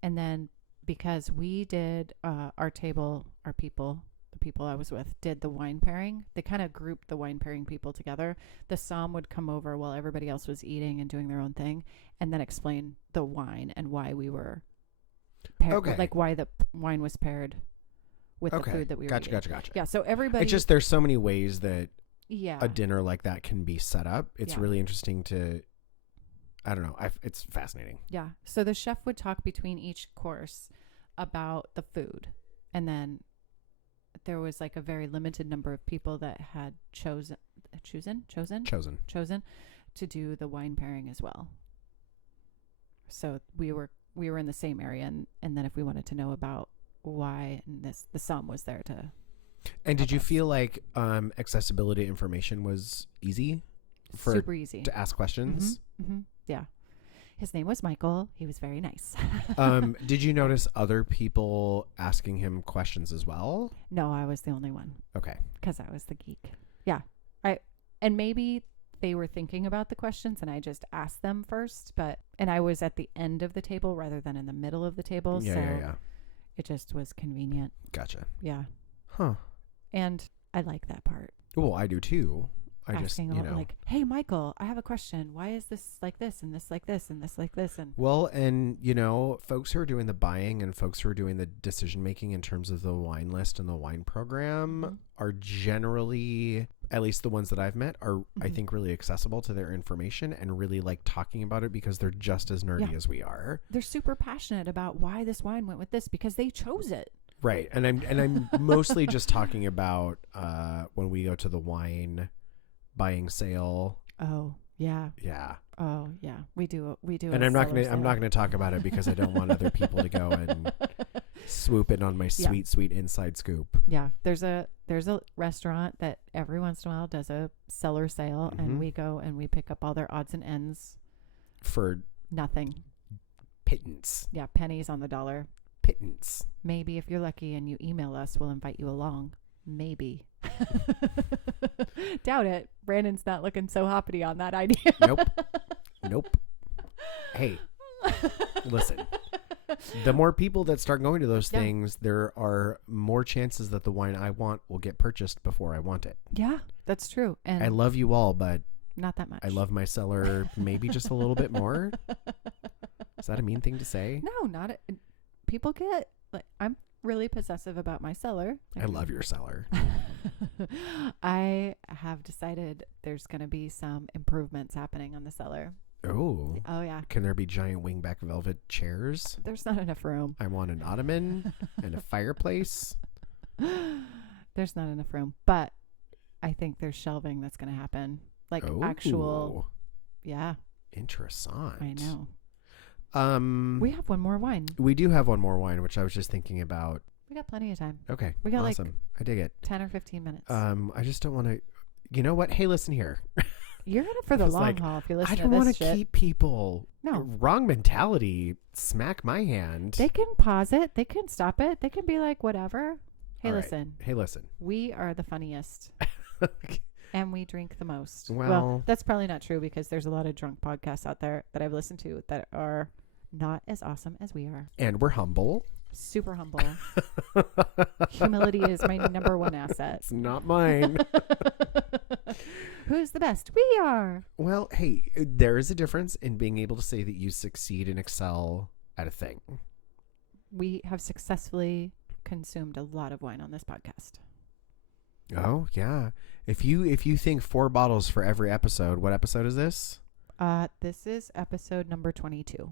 And then because we did our table, the people I was with did the wine pairing. They kind of grouped the wine pairing people together. The somm would come over while everybody else was eating and doing their own thing and then explain the wine and why we were paired, like why the wine was paired with the food that we were eating. Gotcha. Yeah, so everybody... It's just there's so many ways that yeah. a dinner like that can be set up. It's really interesting to... I don't know. It's fascinating. Yeah. So the chef would talk between each course about the food. And then there was like a very limited number of people that had chosen to do the wine pairing as well. So we were in the same area. And then if we wanted to know about why, and the somm was there to... And did you feel like accessibility information was easy? Super easy. To ask questions? Mm-hmm. Mm-hmm. Yeah. His name was Michael. He was very nice. Did you notice other people asking him questions as well? No, I was the only one. Okay. Because I was the geek. Yeah. And maybe they were thinking about the questions and I just asked them first, and I was at the end of the table rather than in the middle of the table. Yeah. It just was convenient. Gotcha. Yeah. Huh. And I like that part. Well, I do too. Asking like, hey, Michael, I have a question. Why is this like this and this like this and this like this? And folks who are doing the buying and folks who are doing the decision making in terms of the wine list and the wine program are generally, at least the ones that I've met, are I think really accessible to their information and really like talking about it because they're just as nerdy as we are. They're super passionate about why this wine went with this because they chose it. Right, and I'm mostly just talking about when we go to the wine buying sale. Oh, yeah. Yeah. Oh, yeah. We do. And I'm not going to talk about it because I don't want other people to go and swoop in on my sweet inside scoop. Yeah. There's a restaurant that every once in a while does a cellar sale and we go and we pick up all their odds and ends for nothing. Pittance. Yeah, pennies on the dollar. Pittance. Maybe if you're lucky and you email us, we'll invite you along. Maybe. Doubt it. Brandon's not looking so hoppity on that idea. Nope. Hey, listen. The more people that start going to those things, there are more chances that the wine I want will get purchased before I want it. Yeah, that's true. And I love you all, but not that much. I love my cellar maybe just a little bit more. Is that a mean thing to say? No, not it. people get like, I'm really possessive about my cellar. I love your cellar. I have decided there's going to be some improvements happening on the cellar. Oh. Oh, yeah. Can there be giant wingback velvet chairs? There's not enough room. I want an ottoman and a fireplace. There's not enough room, but I think there's shelving that's going to happen. Like actual. Yeah. Interessant. I know. We have one more wine. We do have one more wine, which I was just thinking about. We got plenty of time. Okay. We got awesome. I dig it. 10 or 15 minutes. I just don't want to, you know what? Hey, listen here. You're in it for the long haul if you listen to this I don't want to keep people. No. Wrong mentality. Smack my hand. They can pause it. They can stop it. They can be like, whatever. Hey, All right. listen. Hey, listen. We are the funniest. And we drink the most. Well, that's probably not true because there's a lot of drunk podcasts out there that I've listened to that are not as awesome as we are. And we're humble. Super humble. Humility is my number one asset. It's not mine. Who's the best? We are. Well, hey, there is a difference in being able to say that you succeed and excel at a thing. We have successfully consumed a lot of wine on this podcast. Oh, yeah. If you think 4 bottles for every episode, what episode is this? This is episode number 22.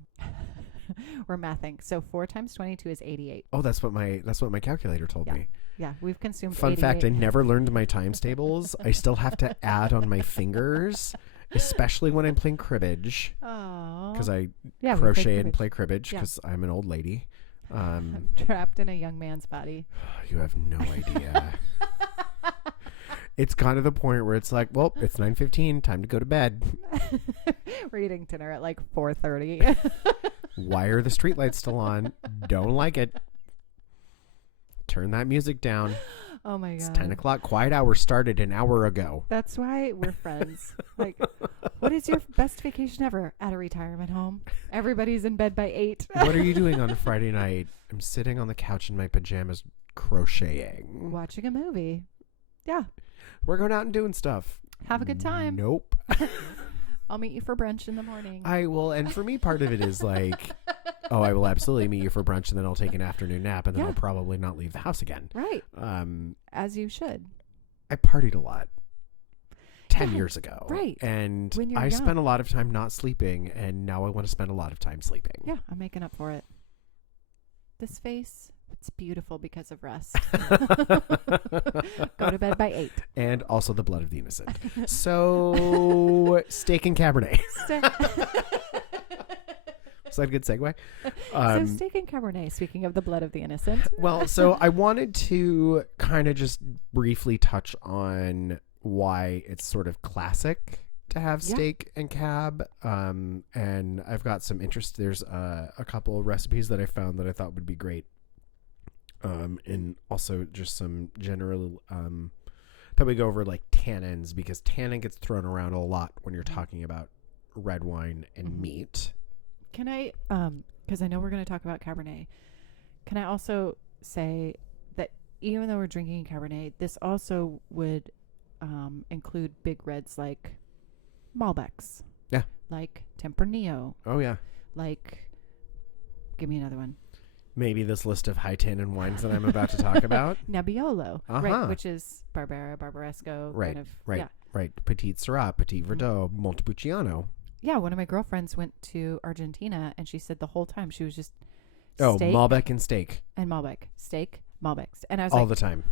We're mathing. So 4 times 22 is 88. Oh, that's what my calculator told me. Yeah, we've consumed Fun 88. fact, I never learned my times tables. I still have to add on my fingers, especially when I'm playing cribbage. Oh. Because I we crochet and play cribbage Yeah. because I'm an old lady. I'm trapped in a young man's body. You have no idea. It's kind of the point where it's like, well, it's 9:15, time to go to bed. We're eating dinner at like 4:30. Why are the streetlights still on? Don't like it. Turn that music down. Oh my God. It's 10 o'clock. Quiet hour started an hour ago. That's why we're friends. Like, what is your best vacation ever? At a retirement home. Everybody's in bed by 8. What are you doing on a Friday night? I'm sitting on the couch in my pajamas crocheting. Watching a movie. Yeah. We're going out and doing stuff. Have a good time. Nope. I'll meet you for brunch in the morning. I will. And for me, part of it is like, oh, I will absolutely meet you for brunch and then I'll take an afternoon nap and then Yeah. I'll probably not leave the house again. Right. As you should. I partied a lot 10 Yeah, years ago. right. And When you're I young. spent a lot of time not sleeping and now I want to spend a lot of time sleeping. Yeah, I'm making up for it. This face, it's beautiful because of rest. Go to bed by 8. And also the blood of the innocent. So, steak and Cabernet. Is that a good segue? So steak and Cabernet, speaking of the blood of the innocent. Well, so I wanted to kind of just briefly touch on why it's sort of classic to have Yeah. steak and cab. And I've got some interest. There's a couple of recipes that I found that I thought would be great. And also just some general, that we go over like tannins, because tannin gets thrown around a lot when you're talking about red wine and Mhm. meat. Can I, because I know we're going to talk about Cabernet, can I also say that even though we're drinking Cabernet, this also would include big reds like Malbecs. Yeah. Like Tempranillo. Oh, yeah. Like, give me another one. Maybe this list of high tannin wines that I'm about to talk about. Nebbiolo, Uh-huh. right, which is Barbera, Barbaresco, Right, kind of. right. Yeah. Right. Petit Syrah, Petit Mhm. Verdot, Montepulciano. Yeah, one of my girlfriends went to Argentina, and she said the whole time she was just Oh, steak Malbec and steak and Malbec, steak, Malbecs, and I was all like, the time.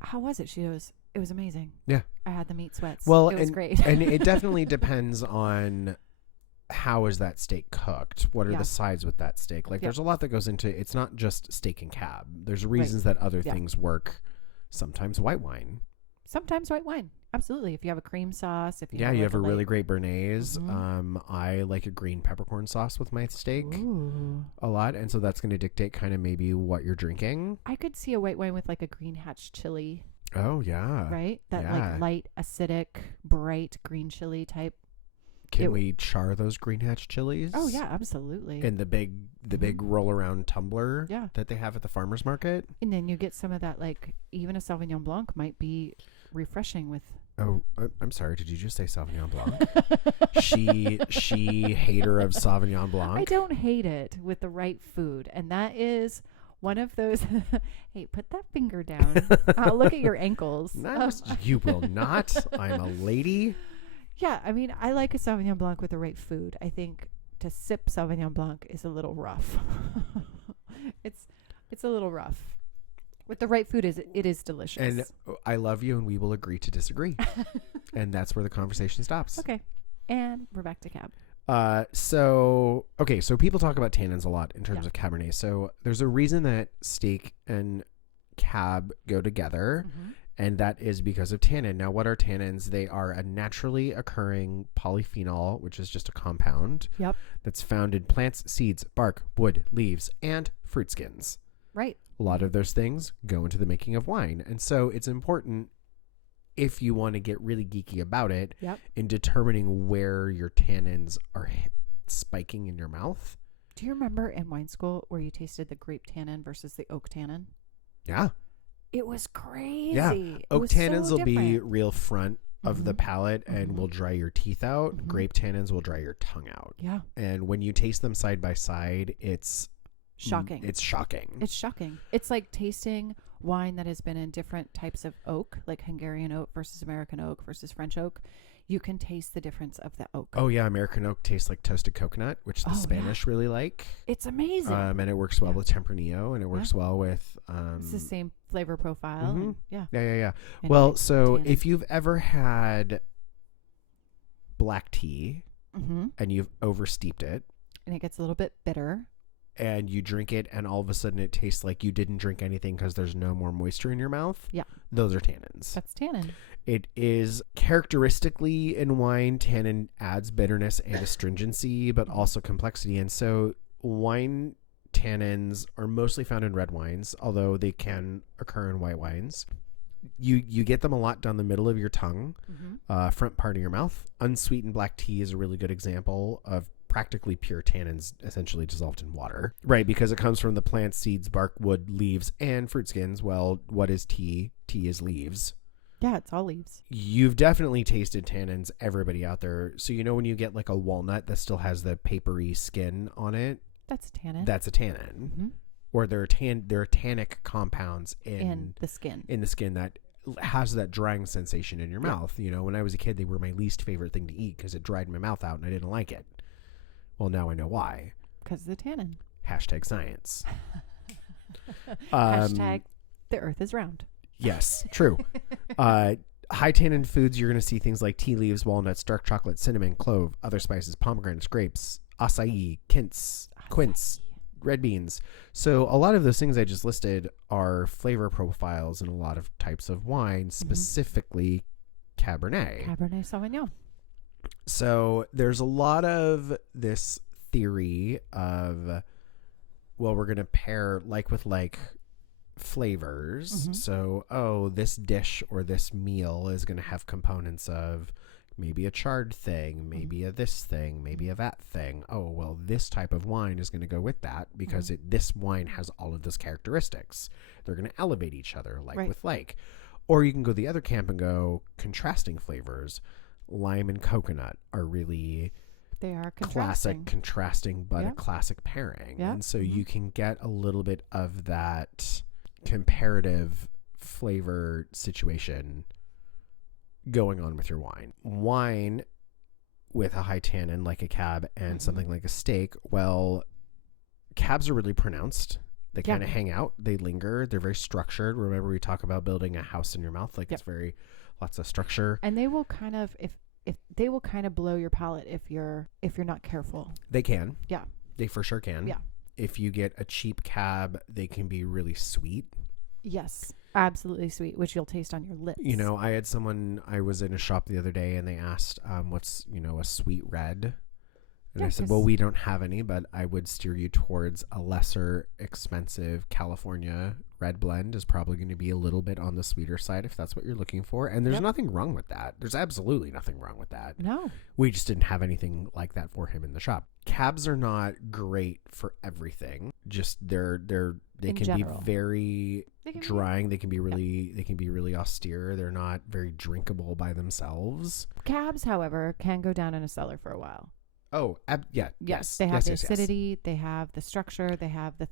"How was it?" She goes, "It was amazing. Yeah. I had the meat sweats. Well, it was great." And it definitely depends on how is that steak cooked? What are Yeah. the sides with that steak? Like, Yeah. there's a lot that goes into it's not just steak and cab. There's reasons that other Yeah. things work. Sometimes white wine. Sometimes white wine, absolutely. If you have a cream sauce, if you Yeah, you like have a really light- great Béarnaise. Mhm. I like a green peppercorn sauce with my steak Ooh. a lot, and so that's going to dictate kind of maybe what you're drinking. I could see a white wine with like a green hatch chili, Oh yeah. right? That yeah. like light, acidic, bright green chili type. Can It- we char those green hatch chilies? Oh yeah, absolutely. In the big roll around tumbler Yeah. that they have at the farmer's market. And then you get some of that, like even a Sauvignon Blanc might be refreshing with Oh, I'm sorry. Did you just say Sauvignon Blanc? she hater of Sauvignon Blanc. I don't hate it with the right food. And that is one of those. Hey, put that finger down. I'll look at your ankles. You will not. I'm a lady. Yeah, I mean, I like a Sauvignon Blanc with the right food. I think to sip Sauvignon Blanc is a little rough. It's a little rough. With the right food, it is delicious. And I love you, and we will agree to disagree. And that's where the conversation stops. Okay. And we're back to Cab. So people talk about tannins a lot in terms of Cabernet. So there's a reason that steak and Cab go together, and that is because of tannin. Now, what are tannins? They are a naturally occurring polyphenol, which is just a compound that's found in plants, seeds, bark, wood, leaves, and fruit skins. Right. A lot of those things go into the making of wine. And so it's important, if you want to get really geeky about it, in determining where your tannins are spiking in your mouth. Do you remember in wine school where you tasted the grape tannin versus the oak tannin? Yeah. It was crazy. Yeah. Oak tannins will different. be real front of the palate and will dry your teeth out. Grape tannins will dry your tongue out. Yeah. And when you taste them side by side, it's shocking. It's shocking. It's shocking. It's like tasting wine that has been in different types of oak, like Hungarian oak versus American oak versus French oak. You can taste the difference of the oak. Oh, yeah. American oak tastes like toasted coconut, which the Spanish really like. It's amazing. And it works well with Tempranillo, and it works well with... it's the same flavor profile. And, Yeah. And well, so if you've ever had black tea and you've oversteeped it... And it gets a little bit bitter. And you drink it, and all of a sudden it tastes like you didn't drink anything because there's no more moisture in your mouth. Yeah. Those are tannins. That's tannin. It is characteristically in wine, tannin adds bitterness and astringency, but also complexity. And so wine tannins are mostly found in red wines, although they can occur in white wines. You get them a lot down the middle of your tongue, front part of your mouth. Unsweetened black tea is a really good example of practically pure tannins essentially dissolved in water. Right, because it comes from the plant, seeds, bark, wood, leaves, and fruit skins. Well, what is tea? Tea is leaves. Yeah, it's all leaves. You've definitely tasted tannins, everybody out there. So you know when you get like a walnut that still has the papery skin on it? That's a tannin. That's a tannin. Or there are tannic compounds in the skin. In the skin that has that drying sensation in your mouth. You know, when I was a kid, they were my least favorite thing to eat because it dried my mouth out and I didn't like it. Well, now I know why. Because of the tannin. Hashtag science. Hashtag the earth is round. Yes, true. High tannin foods, you're going to see things like tea leaves, walnuts, dark chocolate, cinnamon, clove, other spices, pomegranates, grapes, acai, quince, red beans. So a lot of those things I just listed are flavor profiles in a lot of types of wine, specifically Cabernet. Cabernet Sauvignon. So there's a lot of this theory of, well, we're going to pair like with like flavors. So, this dish or this meal is going to have components of maybe a charred thing, maybe a this thing, maybe a that thing. Oh, well, this type of wine is going to go with that because this wine has all of those characteristics. They're going to elevate each other like with like. Or you can go the other camp and go contrasting flavors. Lime and coconut are really classic contrasting, but a classic pairing. And so you can get a little bit of that comparative flavor situation going on with your wine. Wine with a high tannin like a cab and something like a steak, well, cabs are really pronounced. They kind of hang out. They linger. They're very structured. Remember, we talk about building a house in your mouth. Like it's very lots of structure. And they will kind of if they will kind of blow your palate if you're not careful. They can. Yeah. They for sure can. Yeah. If you get a cheap cab, they can be really sweet. Yes. Absolutely sweet, which you'll taste on your lips. You know, I was in a shop the other day and they asked what's, a sweet red. And Yeah, I said, 'cause- well, we don't have any, but I would steer you towards a lesser expensive California red blend is probably going to be a little bit on the sweeter side if that's what you're looking for. And there's Yep. nothing wrong with that. There's absolutely nothing wrong with that. No. We just didn't have anything like that for him in the shop. Cabs are not great for everything. Just they In can general. be very They can be- drying. They can be really austere. They're not very drinkable by themselves. Cabs, however, can go down in a cellar for a while. Oh, yes. They have the yes. acidity, they have the structure, they have the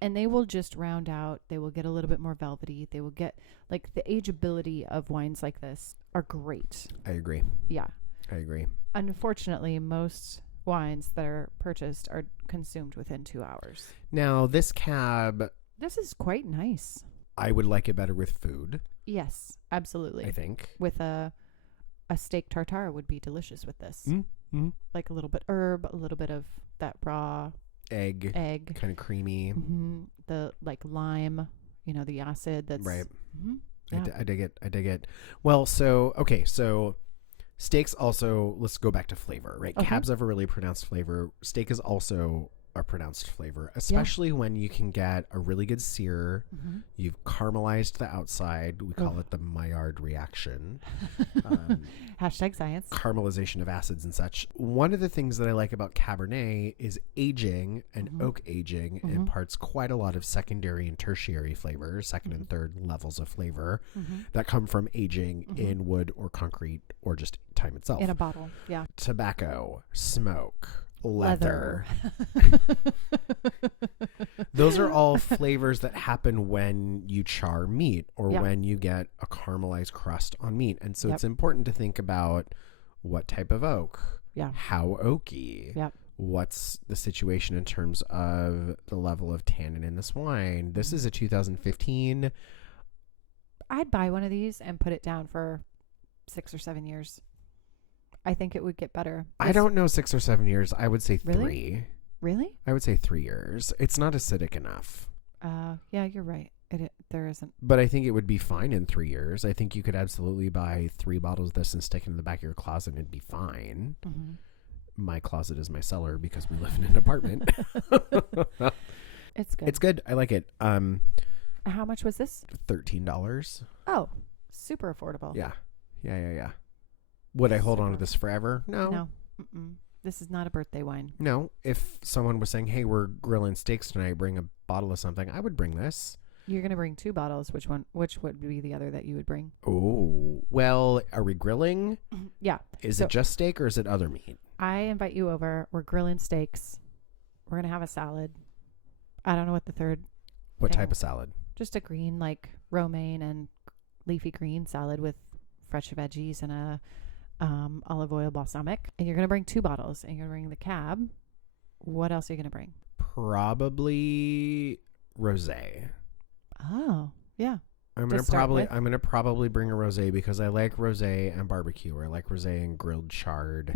and they will just round out. They will get a little bit more velvety. They will get like the ageability of wines like this are great. I agree. Yeah. I agree. Unfortunately, most wines that are purchased are consumed within 2 hours. Now, this cab, This is quite nice. I would like it better with food, Yes, absolutely. I think. With a steak tartare would be delicious with this. Mm-hmm. Like a little bit herb, a little bit of that raw Egg, egg. kind of creamy. The like lime, the acid that's Right. Mhm. Yeah. I dig it. Well, so steaks also, let's go back to flavor, right? Okay. Cabs have a really pronounced flavor. Steak is also a pronounced flavor, especially when you can get a really good sear. You've caramelized the outside. We call it the Maillard reaction. Hashtag science. Caramelization of acids and such. One of the things that I like about Cabernet is aging and oak aging imparts quite a lot of secondary and tertiary flavors, second and third levels of flavor that come from aging in wood or concrete or just time itself. In a bottle. Yeah. Tobacco, smoke, leather. Leather. Those are all flavors that happen when you char meat or Yeah. when you get a caramelized crust on meat. And so Yep. it's important to think about what type of oak, Yeah. how oaky, Yep. what's the situation in terms of the level of tannin in this wine. This is a 2015. I'd buy one of these and put it down for 6 or 7 years. I think it would get better. I don't know 6 or 7 years. I would say Really? 3. Really? I would say 3 years. It's not acidic enough. Yeah, you're right. There isn't. But I think it would be fine in 3 years. I think you could absolutely buy 3 bottles of this and stick it in the back of your closet and it'd be fine. My closet is my cellar because we live in an apartment. It's good. It's good. I like it. How much was this? $13. Oh, super affordable. Yeah. Would I hold on to this forever? No. No. Mm-mm. This is not a birthday wine. No. If someone was saying, hey, we're grilling steaks tonight, bring a bottle of something, I would bring this. You're going to bring 2 bottles. Which would be the other that you would bring? Oh, well, are we grilling? Yeah. Is So- it just steak or is it other meat? I invite you over. We're grilling steaks. We're going to have a salad. I don't know what the third. What thing- type of salad? Just a green, like romaine and leafy green salad with fresh veggies and a olive oil balsamic. And you're going to bring 2 bottles. And you're going to bring the cab. What else are you going to bring? Probably rosé. Oh, yeah. I'm To gonna start probably with? bring a rosé because I like rosé and barbecue, or I like rosé and grilled charred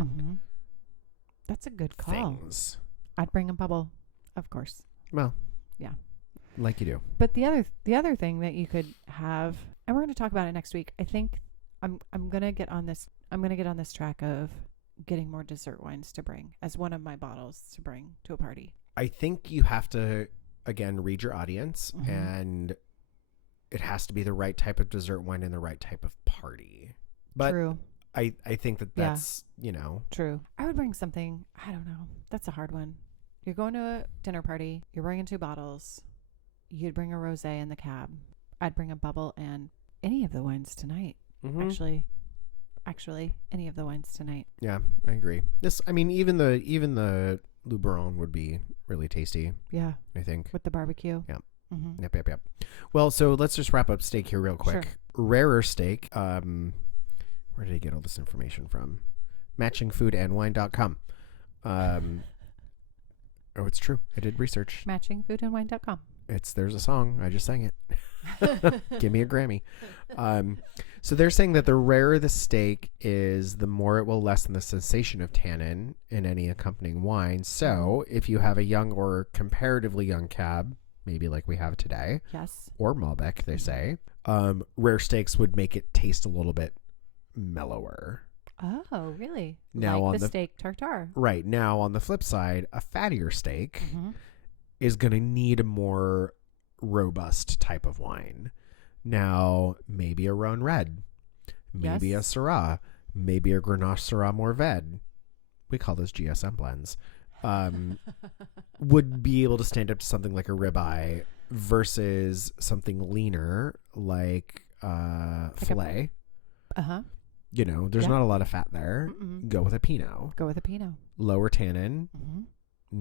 That's a good call. things. I'd bring a bubble, of course. Well, Yeah. like you do. But the other thing that you could have, and we're going to talk about it next week. I think I'm going to get on this. I'm going to get on this track of getting more dessert wines to bring as one of my bottles to bring to a party. I think you have to again read your audience, and it has to be the right type of dessert wine and the right type of party. But True. I think that's True. I would bring something. I don't know. That's a hard one. You're going to a dinner party. You're bringing 2 bottles. You'd bring a rosé in the cab. I'd bring a bubble and any of the wines tonight. Actually, any of the wines tonight. Yeah, I agree. Even the Luberon would be really tasty. Yeah, I think. with the barbecue. Yeah. Mm-hmm. Yep. Well, so let's just wrap up steak here real quick. Sure. Rarer steak. Where did I get all this information from? Matchingfoodandwine.com. Oh, it's true. I did research. Matchingfoodandwine.com. There's a song. I just sang it. Give me a Grammy. So they're saying that the rarer the steak is, the more it will lessen the sensation of tannin in any accompanying wine. So if you have a young or comparatively young cab, maybe like we have today, Yes. or Malbec, they say, rare steaks would make it taste a little bit mellower. Oh, really? Now like on the the steak tartare. right now on the flip side, a fattier steak Mm-hmm. is going to need a more robust type of wine. Now, maybe a Rhone Red, maybe a Yes. Syrah, maybe a Grenache Syrah Mourvèdre. We call those GSM blends. Would be able to stand up to something like a ribeye versus something leaner like filet. Uh-huh. You know, there's Yeah. not a lot of fat there. Mm-mm. Go with a Pinot. Go with a Pinot. Lower tannin, Mm-hmm.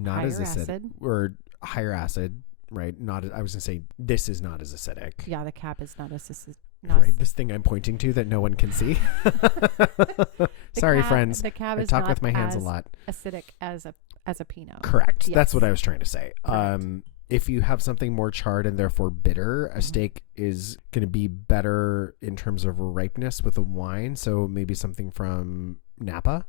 not Higher as acidic, acid. or higher acid, right? Not. I was gonna say this is not as acidic. Yeah, the cab is not as Right, this thing I'm pointing to that no one can see. Sorry, friends. The cab I is talk not with my hands a as lot. acidic as a Pinot. Correct. That's what Yes. I was trying to say. Correct. If you have something more charred and therefore bitter, a Mhm. steak is going to be better in terms of ripeness with a wine. So maybe something from Napa.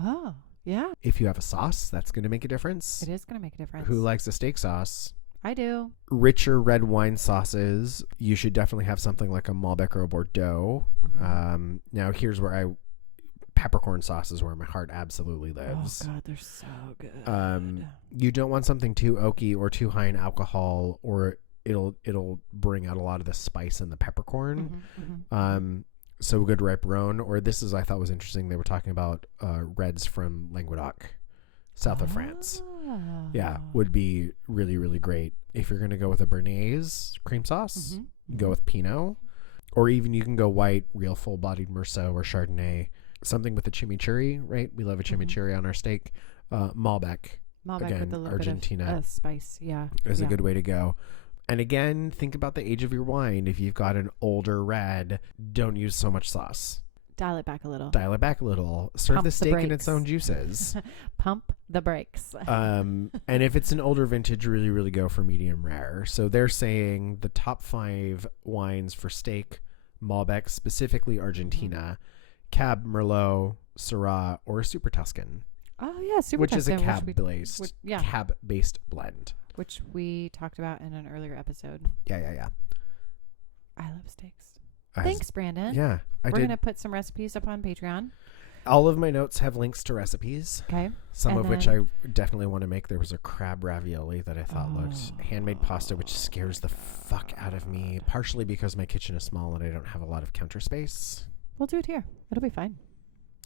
Oh, yeah. If you have a sauce, that's going to make a difference. It is going to make a difference. Who likes a steak sauce? I do. Richer red wine sauces, you should definitely have something like a Malbec or a Bordeaux. Mhm. Now, here's where peppercorn sauce is where my heart absolutely lives. Oh God, they're so good. You don't want something too oaky or too high in alcohol, or it'll bring out a lot of the spice and the peppercorn. Mhm, mhm. So a good ripe Rhone, or this is I thought was interesting. They were talking about reds from Languedoc, south of France. Yeah, Oh. would be really, really great. If you're going to go with a Béarnaise cream sauce, Mhm, go mhm. with Pinot, or even you can go white, real full-bodied Meursault or Chardonnay. Something with a chimichurri, right? We love a chimichurri on our steak. Malbec Malbec again, with a little Argentina bit of spice. Yeah, is yeah. a good way to go. And again, think about the age of your wine. If you've got an older red, don't use so much sauce. Dial it back a little. Dial it back a little. Serve Pump the the steak in its brakes. own juices. Pump the brakes. And if it's an older vintage, really, really go for medium rare. So they're saying the top 5 wines for steak, Malbec, specifically Argentina, Cab, Merlot, Syrah, or Super Tuscan, Oh yeah, Super which is a Tuscan, yeah, cab-based blend. which we talked about in an earlier episode. Yeah. I love steaks. I was- Thanks, Brandon. Yeah, I We're did. gonna put some recipes up on Patreon. All of my notes have links to recipes, Okay. some And of which I then- definitely want to make. There was a crab ravioli that I thought looked handmade pasta, which scares the fuck out of me, partially because my kitchen is small and I don't have a lot of counter space. We'll do it here. It'll be fine.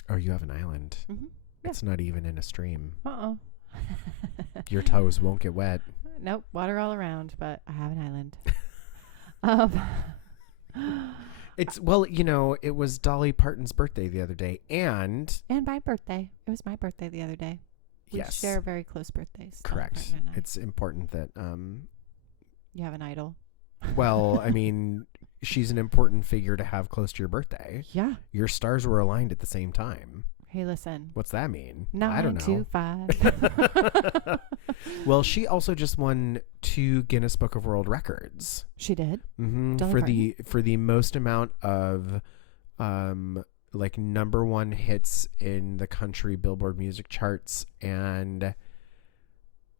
Oh, you have an island. Mm-hmm. Yeah. It's not even in a stream. Uh-oh. Your toes won't get wet. Nope, water all around, but I have an island. It's, well, you know, it was Dolly Parton's birthday the other day, and And my birthday. It was my birthday the other day. We yes, share very close birthdays. Dolly correct. Parton and I. It's important that, You have an idol. well, I mean, she's an important figure to have close to your birthday. Yeah. Your stars were aligned at the same time. Hey, listen. What's that mean? 9, I don't 2, know. 5. Well, she also just won 2 Guinness Book of World Records. She did. Dolly for the most amount of like number 1 hits in the country Billboard music charts, and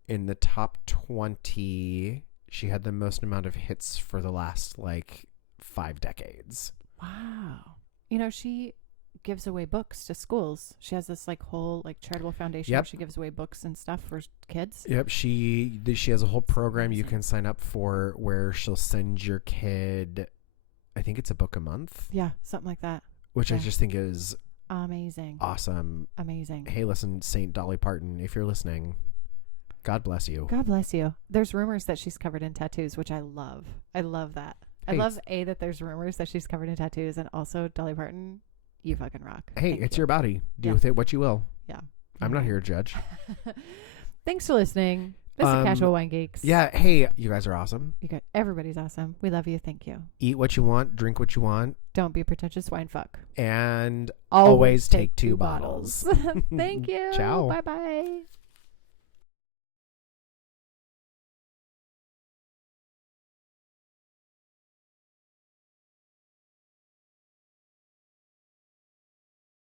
in the top 20 she had the most amount of hits for the last like 5 decades. Wow. You know, she gives away books to schools. She has this like whole like charitable foundation Yep. where she gives away books and stuff for kids. Yep, she has a whole program you amazing. can sign up for where she'll send your kid, I think it's a book a month, Yeah, something like that. which I Yeah. just think is Amazing. awesome. Amazing. Hey, listen, Saint Dolly Parton, if you're listening, God bless you. God bless you. There's rumors that she's covered in tattoos, which I love. I love that. Hey, I love that there's rumors that she's covered in tattoos, and also Dolly Parton, you fucking rock. Hey, Thank it's you. your body. Do Yeah. with it what you will. Yeah. I'm not Okay. here to judge. Thanks for listening. This is Casual Wine Geeks. Yeah, hey, you guys are awesome. Everybody's awesome. We love you. Thank you. Eat what you want, drink what you want, Don't be a pretentious wine fuck. and always take 2 bottles. Thank you. Ciao. Bye-bye.